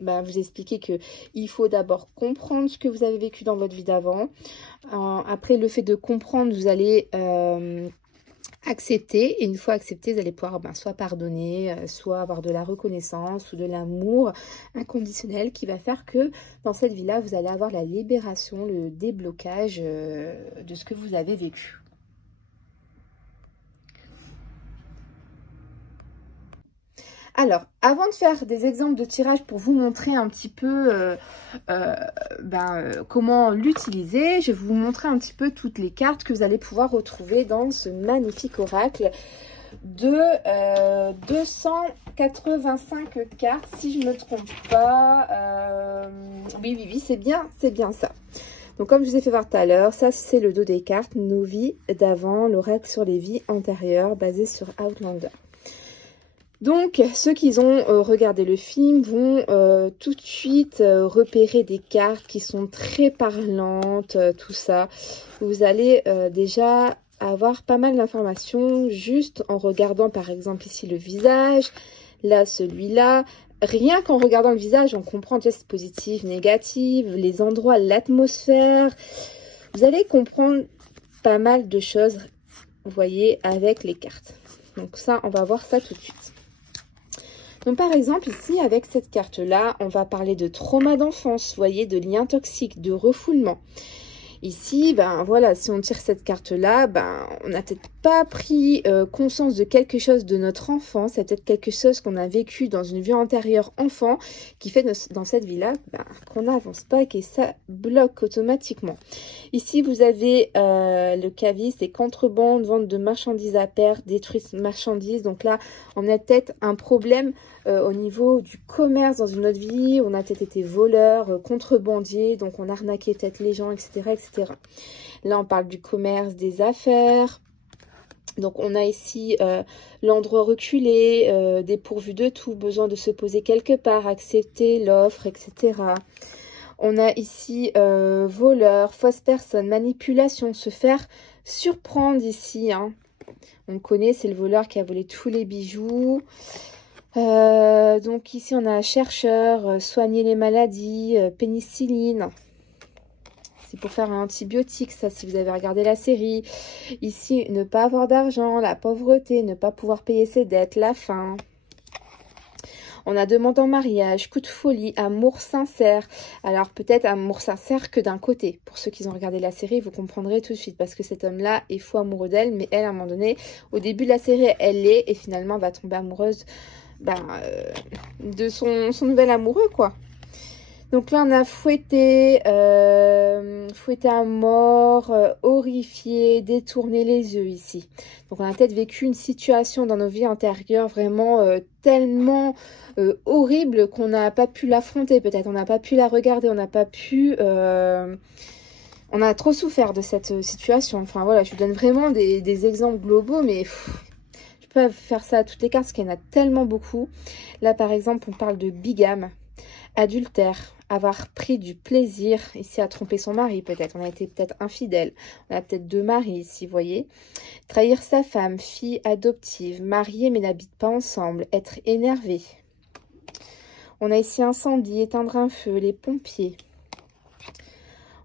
vous expliquer que il faut d'abord comprendre ce que vous avez vécu dans votre vie d'avant. Après, le fait de comprendre, vous allez accepter. Et une fois accepté, vous allez pouvoir soit pardonner, soit avoir de la reconnaissance ou de l'amour inconditionnel qui va faire que dans cette vie-là, vous allez avoir la libération, le déblocage de ce que vous avez vécu. Alors, avant de faire des exemples de tirage pour vous montrer un petit peu comment l'utiliser, je vais vous montrer un petit peu toutes les cartes que vous allez pouvoir retrouver dans ce magnifique oracle de 285 cartes, si je ne me trompe pas. Oui, c'est bien ça. Donc, comme je vous ai fait voir tout à l'heure, ça, c'est le dos des cartes, nos vies d'avant, l'oracle sur les vies antérieures, basé sur Outlander. Donc, ceux qui ont regardé le film vont tout de suite repérer des cartes qui sont très parlantes, tout ça. Vous allez déjà avoir pas mal d'informations juste en regardant par exemple ici le visage, là celui-là. Rien qu'en regardant le visage, on comprend gestes positifs, négatifs, les endroits, l'atmosphère. Vous allez comprendre pas mal de choses, vous voyez, avec les cartes. Donc ça, on va voir ça tout de suite. Donc par exemple ici avec cette carte là on va parler de trauma d'enfance, vous voyez, de liens toxiques, de refoulement. Ici, voilà, si on tire cette carte-là, on n'a peut-être pas pris conscience de quelque chose de notre enfance. C'est peut-être quelque chose qu'on a vécu dans une vie antérieure enfant qui fait dans cette vie-là qu'on n'avance pas et que ça bloque automatiquement. Ici, vous avez le caviste et contrebande, vente de marchandises à perte, détruite de marchandises. Donc là, on a peut-être un problème au niveau du commerce dans une autre vie. On a peut-être été voleur, contrebandier, donc on arnaquait peut-être les gens, etc., etc. Là, on parle du commerce, des affaires. Donc, on a ici l'endroit reculé, dépourvu de tout, besoin de se poser quelque part, accepter l'offre, etc. On a ici voleur, fausse personne, manipulation, se faire surprendre ici. Hein. On connaît, c'est le voleur qui a volé tous les bijoux. Donc ici, on a chercheur, soigner les maladies, pénicilline. C'est pour faire un antibiotique, ça, si vous avez regardé la série. Ici, ne pas avoir d'argent, la pauvreté, ne pas pouvoir payer ses dettes, la faim. On a demande en mariage, coup de folie, amour sincère. Alors, peut-être amour sincère que d'un côté. Pour ceux qui ont regardé la série, vous comprendrez tout de suite. Parce que cet homme-là est fou amoureux d'elle. Mais elle, à un moment donné, au début de la série, elle l'est. Et finalement, va tomber amoureuse de son nouvel amoureux, quoi. Donc là, on a fouetté, fouetté à mort, horrifié, détourné les yeux ici. Donc on a peut-être vécu une situation dans nos vies antérieures vraiment tellement horrible qu'on n'a pas pu l'affronter peut-être. On n'a pas pu la regarder, on n'a pas pu... on a trop souffert de cette situation. Enfin voilà, je vous donne vraiment des exemples globaux, mais... je peux pas faire ça à toutes les cartes parce qu'il y en a tellement beaucoup. Là, par exemple, on parle de bigame, adultère, avoir pris du plaisir ici à tromper son mari peut-être. On a été peut-être infidèle. On a peut-être deux maris ici, vous voyez. Trahir sa femme, fille adoptive, mariée mais n'habite pas ensemble, être énervé. On a ici incendie, éteindre un feu, les pompiers.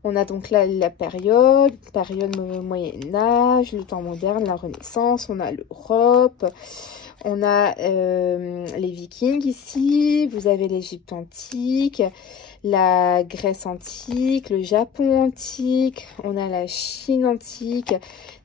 On a donc là la période Moyen-Âge, le temps moderne, la Renaissance, on a l'Europe, on a les Vikings ici, vous avez l'Égypte antique, la Grèce antique, le Japon antique, on a la Chine antique,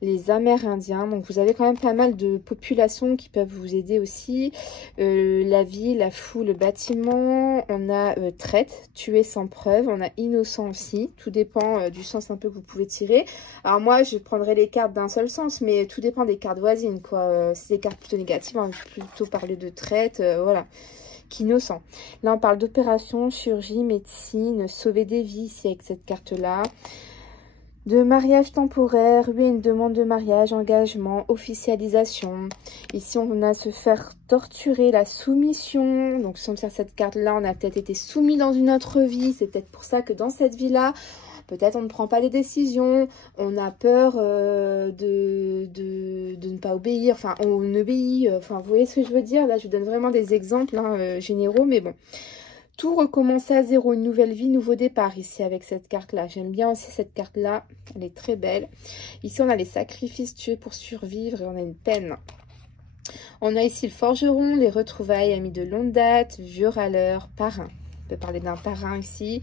les Amérindiens. Donc vous avez quand même pas mal de populations qui peuvent vous aider aussi. La vie, la foule, le bâtiment. On a traite, tuer sans preuve. On a innocent aussi. Tout dépend du sens un peu que vous pouvez tirer. Alors moi, je prendrais les cartes d'un seul sens, mais tout dépend des cartes voisines, quoi. Si c'est des cartes plutôt négatives, on va plutôt parler de traite, voilà. Qu'innocent. Là, on parle d'opération, chirurgie, médecine, sauver des vies ici avec cette carte-là. De mariage temporaire, oui, une demande de mariage, engagement, officialisation. Ici, on a se faire torturer, la soumission. Donc, si on tire cette carte-là, on a peut-être été soumis dans une autre vie. C'est peut-être pour ça que dans cette vie-là, peut-être on ne prend pas les décisions, on a peur de ne pas obéir, enfin on obéit, enfin vous voyez ce que je veux dire. Là je vous donne vraiment des exemples généraux, mais bon. Tout recommencer à zéro, une nouvelle vie, nouveau départ ici avec cette carte-là. J'aime bien aussi cette carte-là, elle est très belle. Ici on a les sacrifices tués pour survivre et on a une peine. On a ici le forgeron, les retrouvailles, amis de longue date, vieux râleurs, parrain. On peut parler d'un parrain ici.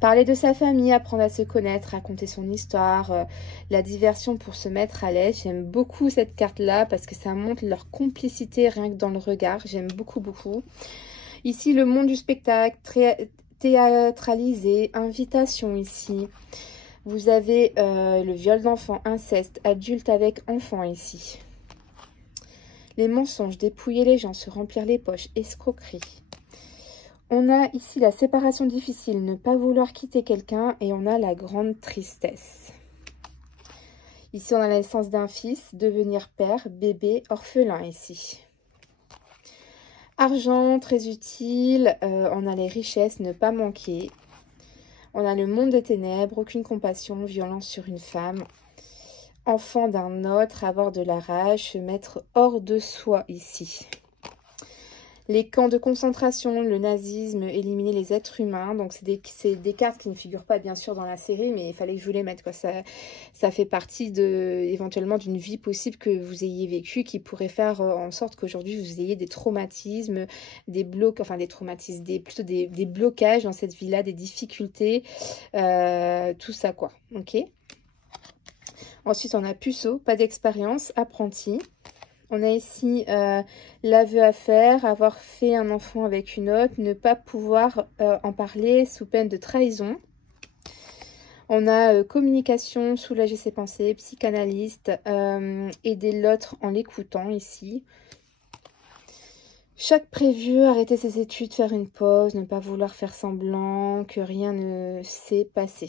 Parler de sa famille, apprendre à se connaître, raconter son histoire, la diversion pour se mettre à l'aise. J'aime beaucoup cette carte-là parce que ça montre leur complicité rien que dans le regard. J'aime beaucoup, beaucoup. Ici, le monde du spectacle, théâtralisé, invitation ici. Vous avez le viol d'enfant, inceste, adulte avec enfant ici. Les mensonges, dépouiller les gens, se remplir les poches, escroquerie. On a ici la séparation difficile, ne pas vouloir quitter quelqu'un, et on a la grande tristesse. Ici, on a la naissance d'un fils, devenir père, bébé, orphelin ici. Argent, très utile. On a les richesses, ne pas manquer. On a le monde des ténèbres, aucune compassion, violence sur une femme. Enfant d'un autre, avoir de la rage, se mettre hors de soi ici. Les camps de concentration, le nazisme, éliminer les êtres humains. Donc, c'est des cartes qui ne figurent pas, bien sûr, dans la série, mais il fallait que je vous les mette, quoi. Ça fait partie éventuellement d'une vie possible que vous ayez vécue qui pourrait faire en sorte qu'aujourd'hui, vous ayez des traumatismes, des blocs, enfin, des traumatismes, plutôt des blocages dans cette vie-là, des difficultés, tout ça, quoi. OK. Ensuite, on a puceau, pas d'expérience, apprenti. On a ici l'aveu à faire, avoir fait un enfant avec une autre, ne pas pouvoir en parler sous peine de trahison. On a communication, soulager ses pensées, psychanalyste, aider l'autre en l'écoutant ici. Chaque prévu, arrêter ses études, faire une pause, ne pas vouloir faire semblant que rien ne s'est passé.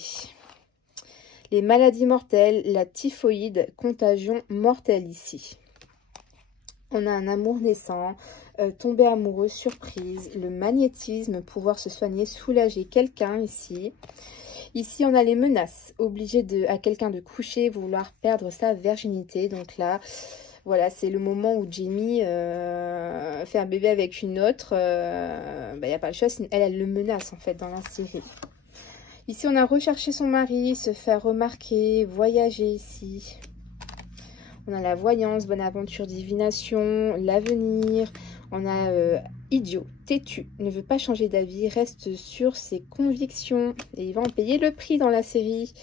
Les maladies mortelles, la typhoïde, contagion mortelle ici. On a un amour naissant, tomber amoureux, surprise, le magnétisme, pouvoir se soigner, soulager quelqu'un ici. Ici, on a les menaces, obliger à quelqu'un de coucher, vouloir perdre sa virginité. Donc là, voilà, c'est le moment où Jamie fait un bébé avec une autre. Il n'y a pas le choix, elle le menace en fait dans la série. Ici, on a recherché son mari, se faire remarquer, voyager ici. On a la voyance, bonne aventure, divination, l'avenir. On a idiot, têtu, ne veut pas changer d'avis, reste sur ses convictions. Et il va en payer le prix dans la série.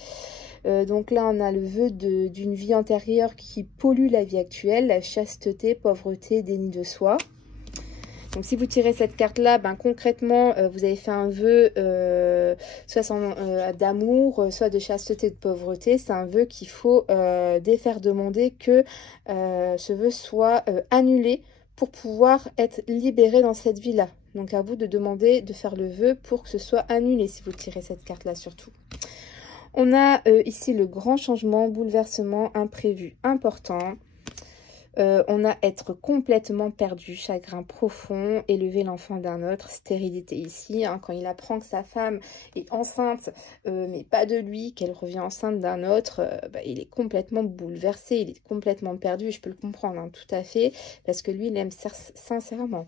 Donc là, on a le vœu d'une vie antérieure qui pollue la vie actuelle. La chasteté, pauvreté, déni de soi. Donc si vous tirez cette carte-là, ben, concrètement, vous avez fait un vœu soit d'amour, soit de chasteté, de pauvreté. C'est un vœu qu'il faut défaire, demander que ce vœu soit annulé pour pouvoir être libéré dans cette vie-là. Donc à vous de demander de faire le vœu pour que ce soit annulé si vous tirez cette carte-là surtout. On a ici le grand changement, bouleversement, imprévu, important. On a être complètement perdu, chagrin profond, élever l'enfant d'un autre, stérilité ici, hein, quand il apprend que sa femme est enceinte, mais pas de lui, qu'elle revient enceinte d'un autre, il est complètement bouleversé, il est complètement perdu, je peux le comprendre, hein, tout à fait, parce que lui, il aime sincèrement.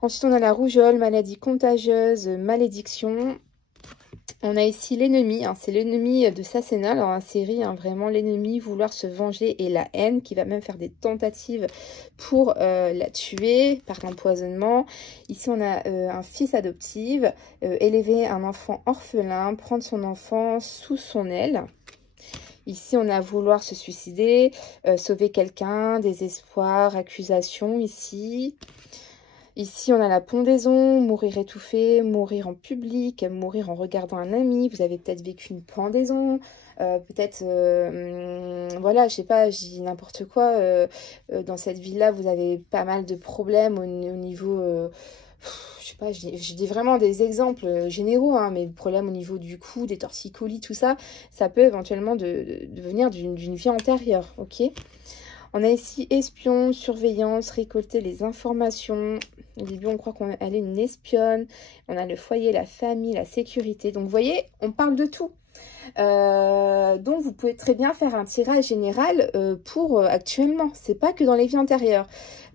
Ensuite, on a la rougeole, maladie contagieuse, malédiction. On a ici l'ennemi, hein, c'est l'ennemi de Sasena dans la série, hein, vraiment l'ennemi, vouloir se venger et la haine, qui va même faire des tentatives pour la tuer par l'empoisonnement. Ici on a un fils adoptif, élever un enfant orphelin, prendre son enfant sous son aile. Ici on a vouloir se suicider, sauver quelqu'un, désespoir, accusation ici. Ici, on a la pendaison, mourir étouffé, mourir en public, mourir en regardant un ami. Vous avez peut-être vécu une pendaison, peut-être, voilà, je sais pas, je dis n'importe quoi. Dans cette vie-là, vous avez pas mal de problèmes au niveau, je sais pas, je dis vraiment des exemples généraux, hein, mais problèmes au niveau du cou, des torticolis, tout ça, ça peut éventuellement venir d'une vie antérieure, ok? On a ici espion, surveillance, récolter les informations. Au début, on croit qu'elle est une espionne. On a le foyer, la famille, la sécurité. Donc, vous voyez, on parle de tout. Donc, vous pouvez très bien faire un tirage général pour actuellement. C'est pas que dans les vies antérieures.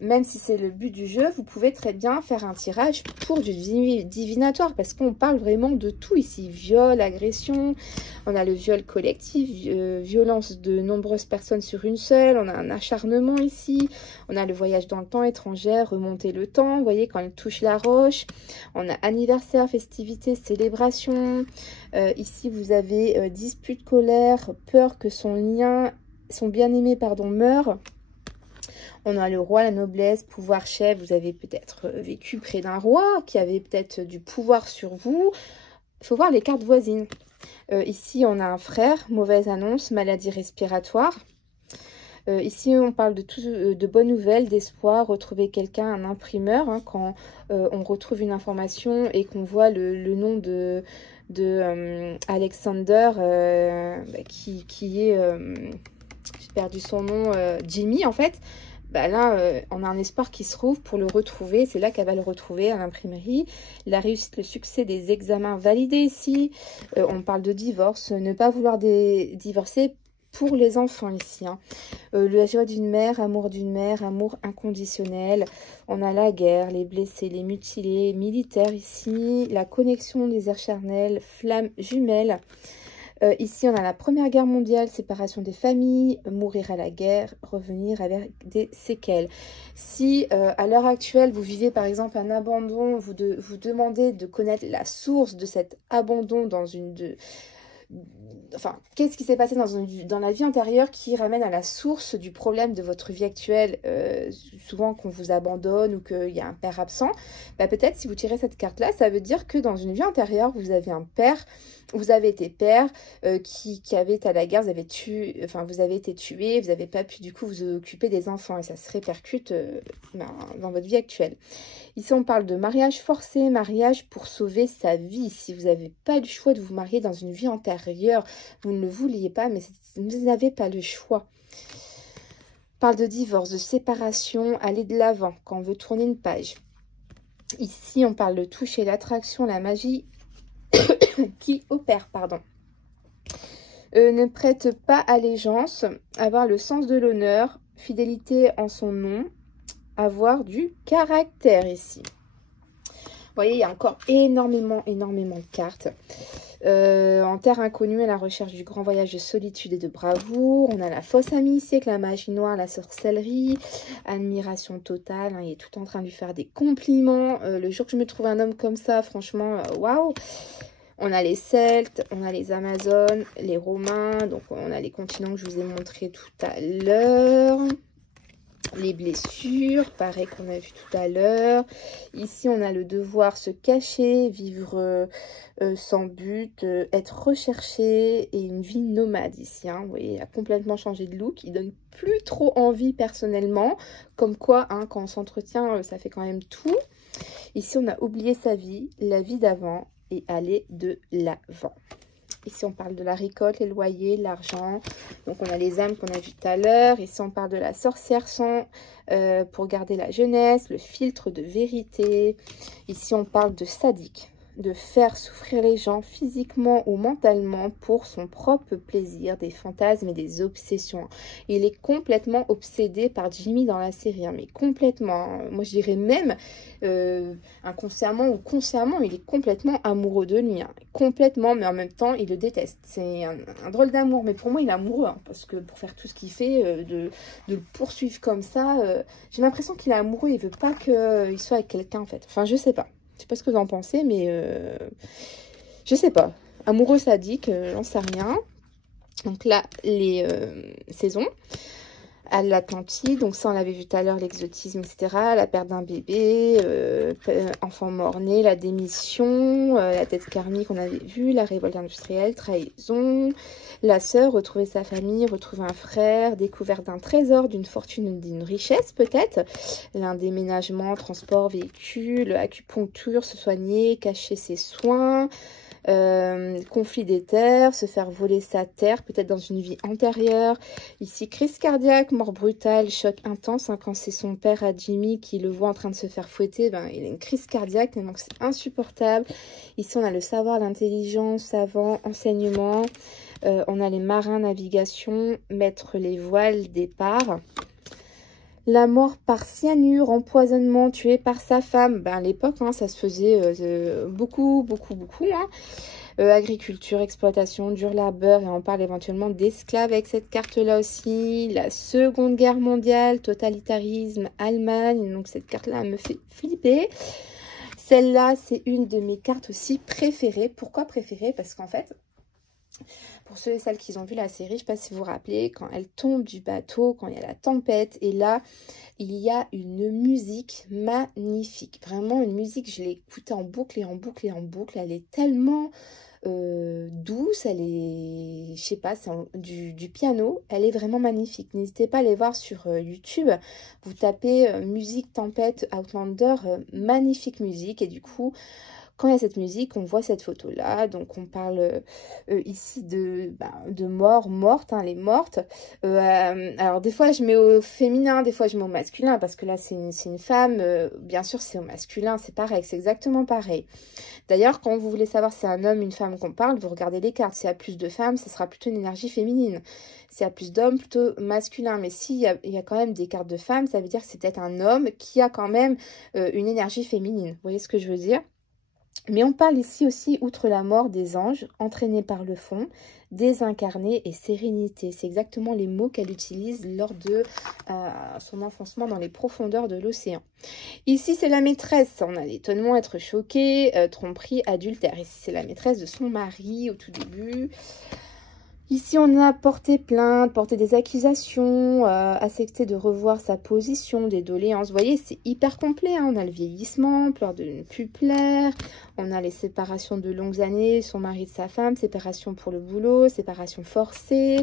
Même si c'est le but du jeu, vous pouvez très bien faire un tirage pour du divinatoire. Parce qu'on parle vraiment de tout ici. Viol, agression. On a le viol collectif, violence de nombreuses personnes sur une seule. On a un acharnement ici. On a le voyage dans le temps étranger, remonter le temps. Vous voyez, quand elle touche la roche. On a anniversaire, festivité, célébration. Ici, vous avez dispute, colère, peur que son bien-aimé, pardon, meure. On a le roi, la noblesse, pouvoir chef. Vous avez peut-être vécu près d'un roi qui avait peut-être du pouvoir sur vous. Il faut voir les cartes voisines. Ici, on a un frère, mauvaise annonce, maladie respiratoire. Ici, on parle de bonnes nouvelles, d'espoir, retrouver quelqu'un, un imprimeur. Hein, quand on retrouve une information et qu'on voit le nom de Alexander, qui est, j'ai perdu son nom, Jimmy en fait. Bah là, on a un espoir qui se rouvre pour le retrouver. C'est là qu'elle va le retrouver à l'imprimerie. La réussite, le succès des examens validés ici. On parle de divorce. Ne pas vouloir divorcer pour les enfants ici. Hein. La joie d'une mère, amour inconditionnel. On a la guerre, les blessés, les mutilés, militaires ici. La connexion des airs charnels, flammes jumelles. Ici, on a la Première Guerre mondiale, séparation des familles, mourir à la guerre, revenir avec des séquelles. Si à l'heure actuelle, vous vivez par exemple un abandon, vous demandez de connaître la source de cet abandon dans enfin, qu'est-ce qui s'est passé dans la vie antérieure qui ramène à la source du problème de votre vie actuelle, souvent qu'on vous abandonne ou qu'il y a un père absent, bah peut-être si vous tirez cette carte-là, ça veut dire que dans une vie antérieure, vous avez un père, vous avez été père qui avait été à la guerre, vous avez été tué, vous n'avez pas pu du coup vous occuper des enfants et ça se répercute dans votre vie actuelle. Ici, on parle de mariage forcé, mariage pour sauver sa vie. Si vous n'avez pas le choix de vous marier dans une vie antérieure, vous ne le vouliez pas, mais vous n'avez pas le choix. On parle de divorce, de séparation, aller de l'avant quand on veut tourner une page. Ici, on parle de toucher, l'attraction, la magie qui opère, pardon. Ne prête pas allégeance, avoir le sens de l'honneur, fidélité en son nom, avoir du caractère ici. Vous voyez, il y a encore énormément de cartes. En terre inconnue, à la recherche du grand voyage de solitude et de bravoure. On a la fausse amie ici avec la magie noire, la sorcellerie, admiration totale. Hein, il est tout en train de lui faire des compliments. Le jour que je me trouve un homme comme ça, franchement, waouh! On a les Celtes, on a les Amazones, les Romains. Donc, on a les continents que je vous ai montrés tout à l'heure. Les blessures, pareil qu'on a vu tout à l'heure. Ici, on a le devoir se cacher, vivre sans but, être recherché et une vie nomade ici. Hein. Vous voyez, il a complètement changé de look. Il donne plus trop envie personnellement. Comme quoi, hein, quand on s'entretient, ça fait quand même tout. Ici, on a oublié sa vie, la vie d'avant et aller de l'avant. Ici, on parle de la récolte, les loyers, l'argent. Donc, on a les âmes qu'on a vues tout à l'heure. Ici, on parle de la sorcière sang pour garder la jeunesse, le filtre de vérité. Ici, on parle de sadique. de faire souffrir les gens physiquement ou mentalement pour son propre plaisir, des fantasmes et des obsessions. Il est complètement obsédé par Jimmy dans la série, hein, mais complètement. Hein. Moi, je dirais même inconsciemment ou consciemment, il est complètement amoureux de lui. Hein. Complètement, mais en même temps, il le déteste. C'est un drôle d'amour, mais pour moi, il est amoureux, hein, parce que pour faire tout ce qu'il fait, de le poursuivre comme ça, j'ai l'impression qu'il est amoureux, il veut pas qu'il soit avec quelqu'un, en fait. Enfin, je sais pas. Je sais pas ce que vous en pensez, mais je sais pas. Amoureux sadique, j'en sais rien. Donc là, les saisons. À l'Atlantide, donc ça on l'avait vu tout à l'heure, l'exotisme, etc. La perte d'un bébé, enfant mort-né, la démission, la tête karmique on avait vu, la révolte industrielle, trahison, la sœur, retrouver sa famille, retrouver un frère, découverte d'un trésor, d'une fortune ou d'une richesse peut-être, l'un déménagement, transport, véhicule, acupuncture, se soigner, cacher ses soins, conflit des terres, se faire voler sa terre, peut-être dans une vie antérieure. Ici, crise cardiaque, mort brutale, choc intense. Hein, quand c'est son père à Jimmy qui le voit en train de se faire fouetter, ben, il a une crise cardiaque, donc c'est insupportable. Ici, on a le savoir, l'intelligence, savant, enseignement. On a les marins, navigation, mettre les voiles, départ. La mort par cyanure, empoisonnement, tué par sa femme. Ben, à l'époque, hein, ça se faisait beaucoup. Hein. Agriculture, exploitation, dur labeur. Et on parle éventuellement d'esclaves avec cette carte-là aussi. La Seconde Guerre mondiale, totalitarisme, Allemagne. Donc cette carte-là, elle me fait flipper. Celle-là, c'est une de mes cartes aussi préférées. Pourquoi préférée? Parce qu'en fait, pour ceux et celles qui ont vu la série, je ne sais pas si vous vous rappelez, quand elle tombe du bateau, quand il y a la tempête, et là, il y a une musique magnifique. Vraiment une musique, je l'ai écoutée en boucle et en boucle et en boucle. Elle est tellement douce, elle est, je sais pas, c'est du piano. Elle est vraiment magnifique. N'hésitez pas à aller voir sur YouTube. Vous tapez musique tempête Outlander, magnifique musique. Et du coup, quand il y a cette musique, on voit cette photo-là. Donc, on parle ici de mort, morte, hein, les mortes. Alors, des fois, je mets au féminin, des fois, je mets au masculin, parce que là, c'est une femme. Bien sûr, c'est au masculin, c'est pareil, c'est exactement pareil. D'ailleurs, quand vous voulez savoir si c'est un homme, une femme qu'on parle, vous regardez les cartes. S'il y a plus de femmes, ce sera plutôt une énergie féminine. S'il y a plus d'hommes, plutôt masculin. Mais s'il y a quand même des cartes de femmes, ça veut dire que c'est peut-être un homme qui a quand même une énergie féminine. Vous voyez ce que je veux dire? Mais on parle ici aussi, outre la mort, des anges, entraînés par le fond, désincarnés et sérénité. C'est exactement les mots qu'elle utilise lors de son enfoncement dans les profondeurs de l'océan. Ici, c'est la maîtresse. On a l'étonnement, être choqué, tromperie, adultère. Ici, c'est la maîtresse de son mari au tout début. Ici, on a porté plainte, porté des accusations, accepté de revoir sa position, des doléances. Vous voyez, c'est hyper complet. Hein. On a le vieillissement, peur de ne plus plaire. On a les séparations de longues années, son mari de sa femme, séparation pour le boulot, séparation forcée.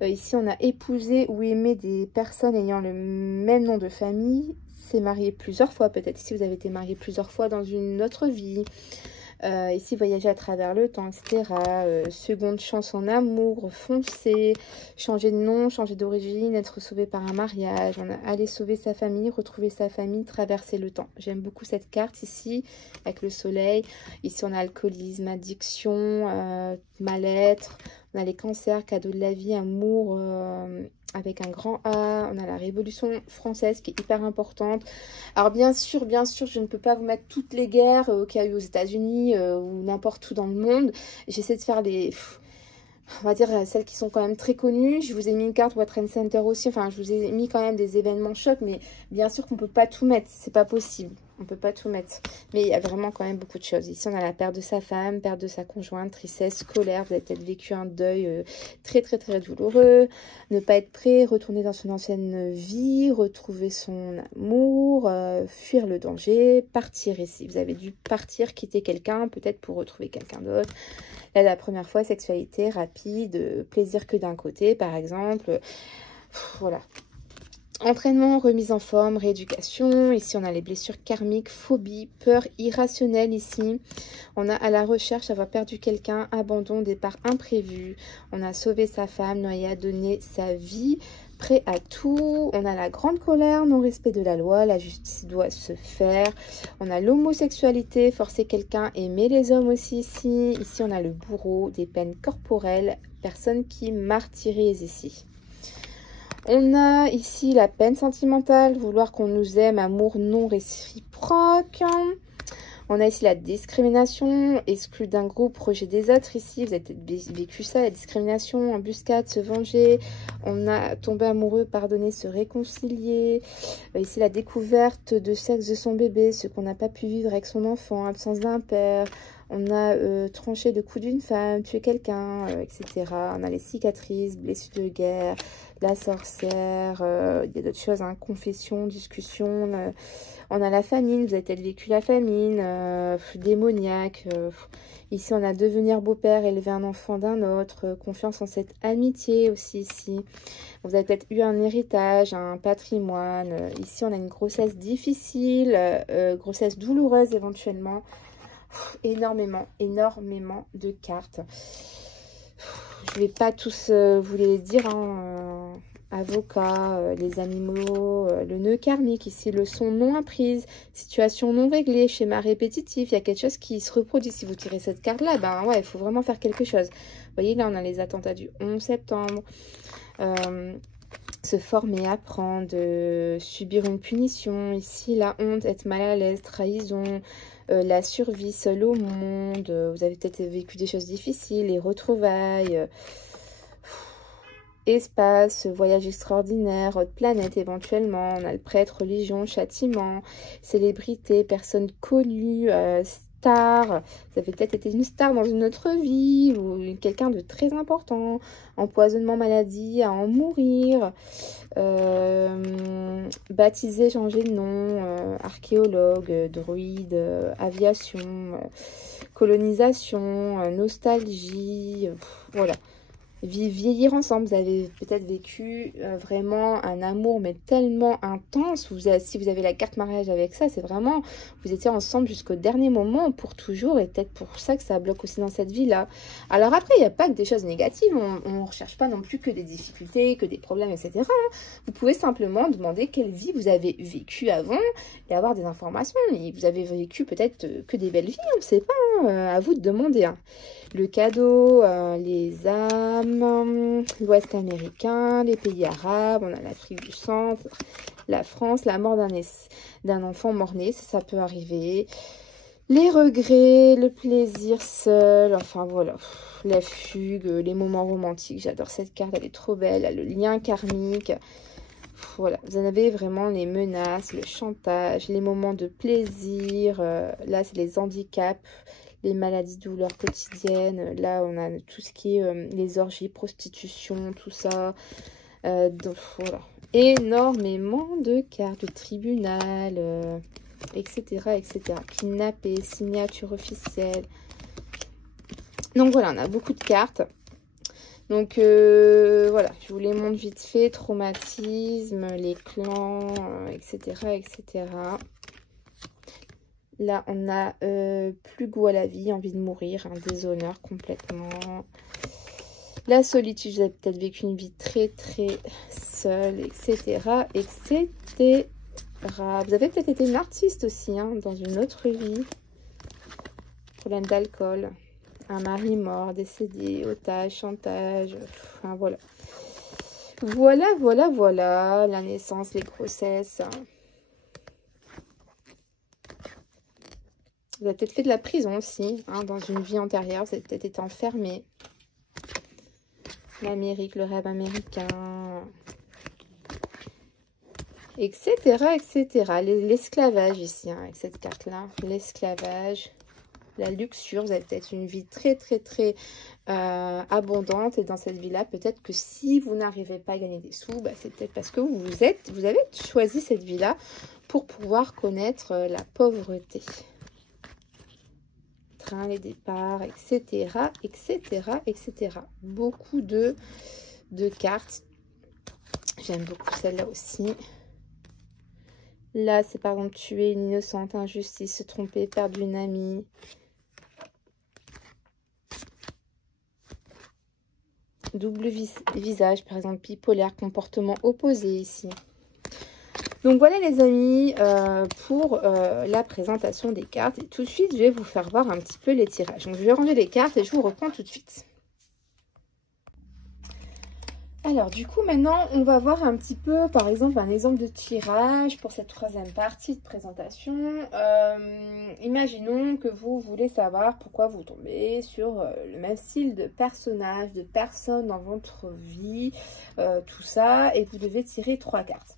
Ici, on a épousé ou aimé des personnes ayant le même nom de famille. S'est marié plusieurs fois, peut-être ici, vous avez été marié plusieurs fois dans une autre vie. Ici, voyager à travers le temps, etc. Seconde chance en amour, foncer, changer de nom, changer d'origine, être sauvé par un mariage. On a aller sauver sa famille, retrouver sa famille, traverser le temps. J'aime beaucoup cette carte ici, avec le soleil. Ici, on a alcoolisme, addiction, mal-être. On a les cancers, cadeaux de la vie, amour avec un grand A. On a la Révolution française qui est hyper importante. Alors bien sûr, je ne peux pas vous mettre toutes les guerres qu'il y a eu aux États-Unis ou n'importe où dans le monde. J'essaie de faire les... on va dire celles qui sont quand même très connues. Je vous ai mis une carte World Trade Center aussi. Enfin, je vous ai mis quand même des événements chocs. Mais bien sûr qu'on ne peut pas tout mettre. C'est pas possible. On ne peut pas tout mettre. Mais il y a vraiment quand même beaucoup de choses. Ici, on a la perte de sa femme, perte de sa conjointe, tristesse, colère. Vous avez peut-être vécu un deuil très douloureux. Ne pas être prêt, retourner dans son ancienne vie, retrouver son amour, fuir le danger, partir ici. Vous avez dû partir, quitter quelqu'un, peut-être pour retrouver quelqu'un d'autre. Là, la première fois, sexualité rapide, plaisir que d'un côté, par exemple. Voilà. Entraînement, remise en forme, rééducation. Ici, on a les blessures karmiques, phobie, peur irrationnelle ici. On a à la recherche, avoir perdu quelqu'un, abandon, départ imprévu. On a sauvé sa femme, noyade, donné sa vie. prêt à tout. On a la grande colère, non-respect de la loi, la justice doit se faire. On a l'homosexualité, forcer quelqu'un, aimer les hommes aussi ici. Ici, on a le bourreau, des peines corporelles, personne qui martyrise ici. On a ici la peine sentimentale, vouloir qu'on nous aime, amour non réciproque. On a ici la discrimination, exclu d'un groupe, rejet des autres. Ici, vous avez peut-être vécu ça, la discrimination, embuscade, se venger. On a tombé amoureux, pardonner, se réconcilier. Ici, la découverte de sexe de son bébé, ce qu'on n'a pas pu vivre avec son enfant, absence d'un père. On a tranché le cou d'une femme, tué quelqu'un, etc. On a les cicatrices, blessures de guerre, la sorcière. Il y a d'autres choses, hein, confession, discussion. On a la famine, vous avez peut-être vécu la famine, démoniaque. Ici, on a devenir beau-père, élever un enfant d'un autre, confiance en cette amitié aussi ici. Vous avez peut-être eu un héritage, un patrimoine. Ici, on a une grossesse difficile, grossesse douloureuse éventuellement. Énormément de cartes. Je vais pas tous vous les dire, hein, avocat, les animaux, le nœud karmique, ici leçon non apprise, situation non réglée, schéma répétitif, il y a quelque chose qui se reproduit. Si vous tirez cette carte là, ben ouais, il faut vraiment faire quelque chose. Vous voyez, là on a les attentats du 11 septembre, se former, apprendre, subir une punition, ici la honte, être mal à l'aise, trahison, la survie, seul au monde, vous avez peut-être vécu des choses difficiles, les retrouvailles, espace, voyage extraordinaire, autre planète éventuellement. On a le prêtre, religion, châtiment, célébrité, personne connue, star. Vous avez peut-être été une star dans une autre vie ou quelqu'un de très important. Empoisonnement, maladie, à en mourir. Baptisé, changer de nom, archéologue, druide, aviation, colonisation, nostalgie, voilà. Vieillir ensemble, vous avez peut-être vécu vraiment un amour mais tellement intense. Si vous avez la carte mariage avec ça, c'est vraiment, vous étiez ensemble jusqu'au dernier moment pour toujours, et peut-être pour ça que ça bloque aussi dans cette vie là. Alors après, il n'y a pas que des choses négatives, on ne recherche pas non plus que des difficultés, que des problèmes, etc. Vous pouvez simplement demander quelle vie vous avez vécue avant et avoir des informations. Et vous avez vécu peut-être que des belles vies, on ne sait pas, hein, à vous de demander, hein. Le cadeau, les âmes, l'Ouest américain, les pays arabes, on a l'Afrique du Centre, la France, la mort d'un enfant mort-né, ça peut arriver. Les regrets, le plaisir seul, enfin voilà, la fugue, les moments romantiques, j'adore cette carte, elle est trop belle, le lien karmique. Voilà, vous en avez vraiment les menaces, le chantage, les moments de plaisir, là c'est les handicaps, les maladies, douleurs quotidiennes. Là, on a tout ce qui est les orgies, prostitution, tout ça. Donc, voilà. Énormément de cartes, de tribunal, etc., etc. Kidnappé, signature officielle. Donc, voilà, on a beaucoup de cartes. Donc, voilà, je vous les montre vite fait. Traumatisme, les clans, etc., etc. Là, on a plus goût à la vie, envie de mourir, un déshonneur complètement. La solitude, vous avez peut-être vécu une vie très, très seule, etc., etc. Vous avez peut-être été une artiste aussi, hein, dans une autre vie. Problème d'alcool, un mari mort, décédé, otage, chantage, enfin voilà. Voilà, la naissance, les grossesses. Vous avez peut-être fait de la prison aussi, hein, dans une vie antérieure. Vous avez peut-être été enfermé. L'Amérique, le rêve américain, etc., etc. L'esclavage ici, hein, avec cette carte-là. L'esclavage, la luxure. Vous avez peut-être une vie très, très, très abondante. Et dans cette vie-là, peut-être que si vous n'arrivez pas à gagner des sous, bah, c'est peut-être parce que vous avez choisi cette vie-là pour pouvoir connaître la pauvreté. Les départs, etc., etc., etc. Beaucoup de cartes. J'aime beaucoup celle-là aussi. Là, c'est par exemple tuer une innocente, injustice, se tromper, perdre une amie. double visage, par exemple, bipolaire, comportement opposé ici. Donc voilà les amis, pour la présentation des cartes. Et tout de suite, je vais vous faire voir un petit peu les tirages. Donc je vais ranger les cartes et je vous reprends tout de suite. Alors du coup maintenant on va voir un petit peu par exemple un exemple de tirage pour cette troisième partie de présentation. Imaginons que vous voulez savoir pourquoi vous tombez sur le même style de personnage, de personne dans votre vie, tout ça, et vous devez tirer 3 cartes.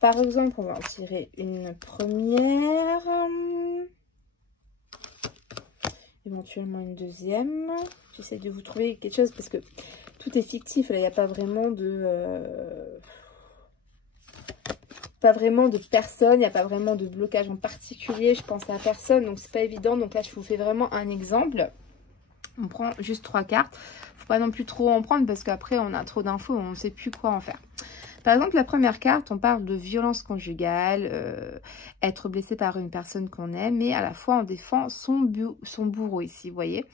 Par exemple on va en tirer une première, éventuellement une deuxième. J'essaie de vous trouver quelque chose parce que tout est fictif, là il n'y a pas vraiment de personne, il n'y a pas vraiment de blocage en particulier, je pense à personne, donc c'est pas évident. Donc là je vous fais vraiment un exemple. On prend juste 3 cartes, faut pas non plus trop en prendre parce qu'après on a trop d'infos, on ne sait plus quoi en faire. Par exemple, la première carte, on parle de violence conjugale, être blessé par une personne qu'on aime, mais à la fois on défend son bourreau ici, vous voyez.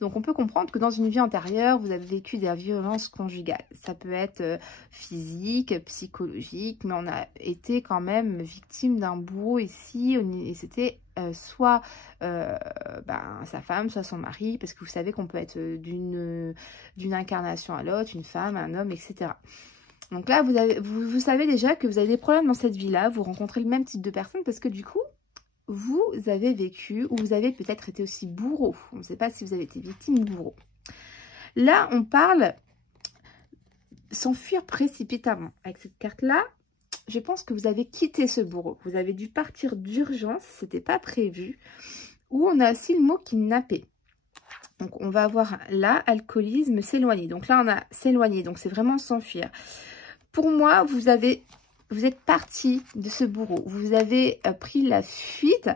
Donc, on peut comprendre que dans une vie antérieure, vous avez vécu des violences conjugales. Ça peut être physique, psychologique, mais on a été quand même victime d'un bourreau ici. Et c'était soit sa femme, soit son mari, parce que vous savez qu'on peut être d'une incarnation à l'autre, une femme, un homme, etc. Donc là, vous savez déjà que vous avez des problèmes dans cette vie-là. Vous rencontrez le même type de personne parce que du coup, vous avez vécu ou vous avez peut-être été aussi bourreau. On ne sait pas si vous avez été victime ou bourreau. Là, on parle s'enfuir précipitamment. Avec cette carte-là, je pense que vous avez quitté ce bourreau. Vous avez dû partir d'urgence, ce n'était pas prévu. Ou on a aussi le mot kidnapper. Donc, on va avoir là, alcoolisme, s'éloigner. Donc là, on a s'éloigner. Donc, c'est vraiment s'enfuir. Pour moi, vous êtes parti de ce bourreau. Vous avez pris la fuite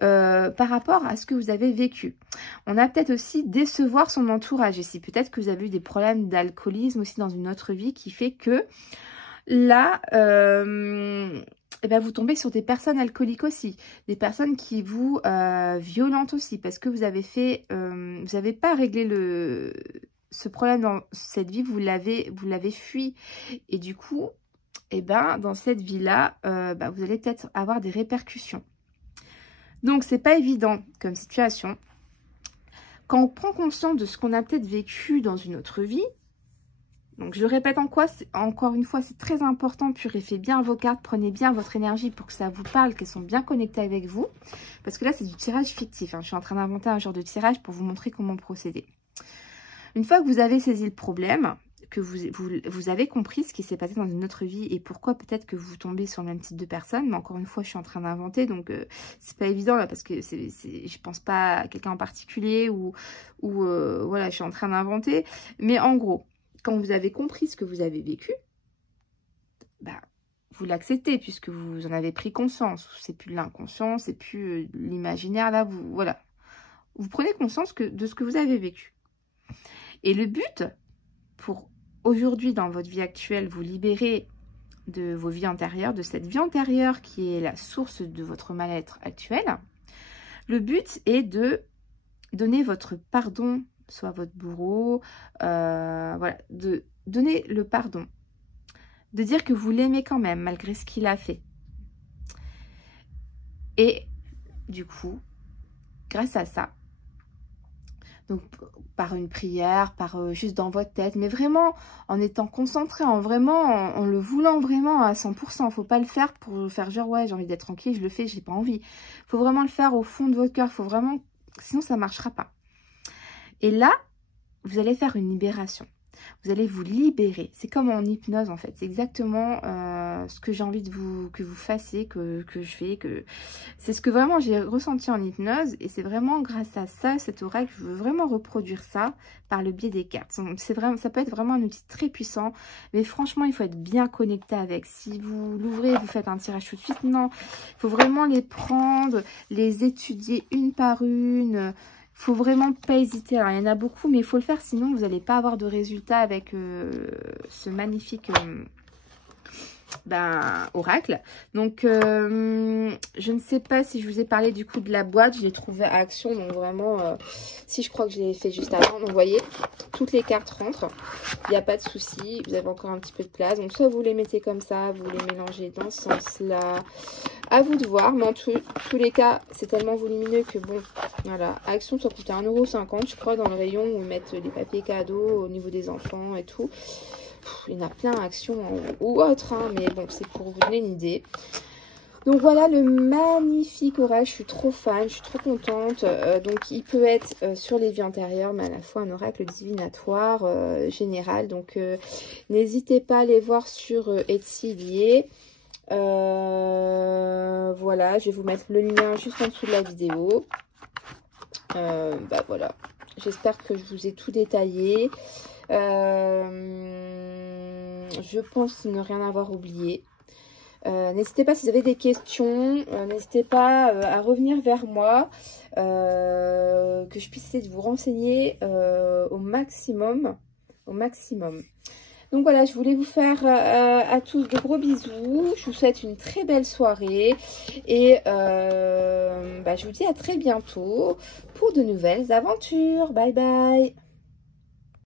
par rapport à ce que vous avez vécu. On a peut-être aussi décevoir son entourage ici. Peut-être que vous avez eu des problèmes d'alcoolisme aussi dans une autre vie qui fait que là, vous tombez sur des personnes alcooliques aussi. Des personnes qui vous violentent aussi parce que vous avez fait, vous n'avez pas réglé ce problème dans cette vie, vous l'avez fui. Et du coup, dans cette vie-là, vous allez peut-être avoir des répercussions. Donc, c'est pas évident comme situation. Quand on prend conscience de ce qu'on a peut-être vécu dans une autre vie, donc je répète encore une fois, c'est très important, purifiez bien vos cartes, prenez bien votre énergie pour que ça vous parle, qu'elles sont bien connectées avec vous. Parce que là, c'est du tirage fictif. Je suis en train d'inventer un genre de tirage pour vous montrer comment procéder. Une fois que vous avez saisi le problème, que vous avez compris ce qui s'est passé dans une autre vie et pourquoi peut-être que vous tombez sur le même type de personne, mais encore une fois, je suis en train d'inventer, donc c'est pas évident là parce que je pense pas à quelqu'un en particulier ou voilà, je suis en train d'inventer. Mais en gros, quand vous avez compris ce que vous avez vécu, vous l'acceptez puisque vous en avez pris conscience. C'est plus de l'inconscient, c'est plus l'imaginaire là, voilà. Vous prenez conscience de ce que vous avez vécu. Et le but, pour aujourd'hui, dans votre vie actuelle, vous libérer de vos vies antérieures, de cette vie antérieure qui est la source de votre mal-être actuel, le but est de donner votre pardon, soit à votre bourreau, voilà, de donner le pardon, de dire que vous l'aimez quand même, malgré ce qu'il a fait. Et du coup, grâce à ça, donc par une prière, par juste dans votre tête, mais vraiment en étant concentré, en le voulant vraiment à 100%. Faut pas le faire pour faire genre ouais j'ai envie d'être tranquille, je le fais, j'ai pas envie. Faut vraiment le faire au fond de votre cœur, faut vraiment, sinon ça marchera pas. Et là, vous allez faire une libération. Vous allez vous libérer. C'est comme en hypnose en fait. C'est exactement ce que j'ai envie que vous fassiez, que je fais. C'est ce que vraiment j'ai ressenti en hypnose. Et c'est vraiment grâce à ça, cet oracle, je veux vraiment reproduire ça par le biais des cartes. Ça peut être vraiment un outil très puissant. Mais franchement, il faut être bien connecté avec. Si vous l'ouvrez, vous faites un tirage tout de suite. Non, il faut vraiment les prendre, les étudier une par une. Faut vraiment pas hésiter. Alors, il y en a beaucoup, mais il faut le faire, sinon vous n'allez pas avoir de résultat avec ce magnifique oracle. Donc je ne sais pas si je vous ai parlé du coup de la boîte, je l'ai trouvée à Action, donc vraiment si je crois que je l'ai fait juste avant. Donc vous voyez, toutes les cartes rentrent, il n'y a pas de souci, vous avez encore un petit peu de place, donc soit vous les mettez comme ça, vous les mélangez dans ce sens là, à vous de voir, mais en tous les cas c'est tellement volumineux que bon, voilà, Action ça coûtait 1,50 € je crois, dans le rayon où ils mettent les papiers cadeaux au niveau des enfants et tout. Il y en a plein Action ou autre, hein, mais bon, c'est pour vous donner une idée. Donc voilà le magnifique oracle, je suis trop fan, je suis trop contente. Donc il peut être sur les vies antérieures, mais à la fois un oracle divinatoire général. Donc n'hésitez pas à aller voir sur Etsy, il y est. Voilà, je vais vous mettre le lien juste en dessous de la vidéo. Voilà, j'espère que je vous ai tout détaillé. Je pense ne rien avoir oublié. N'hésitez pas si vous avez des questions, n'hésitez pas à revenir vers moi, que je puisse essayer de vous renseigner au maximum. Donc voilà, je voulais vous faire à tous de gros bisous. Je vous souhaite une très belle soirée et je vous dis à très bientôt pour de nouvelles aventures. Bye bye.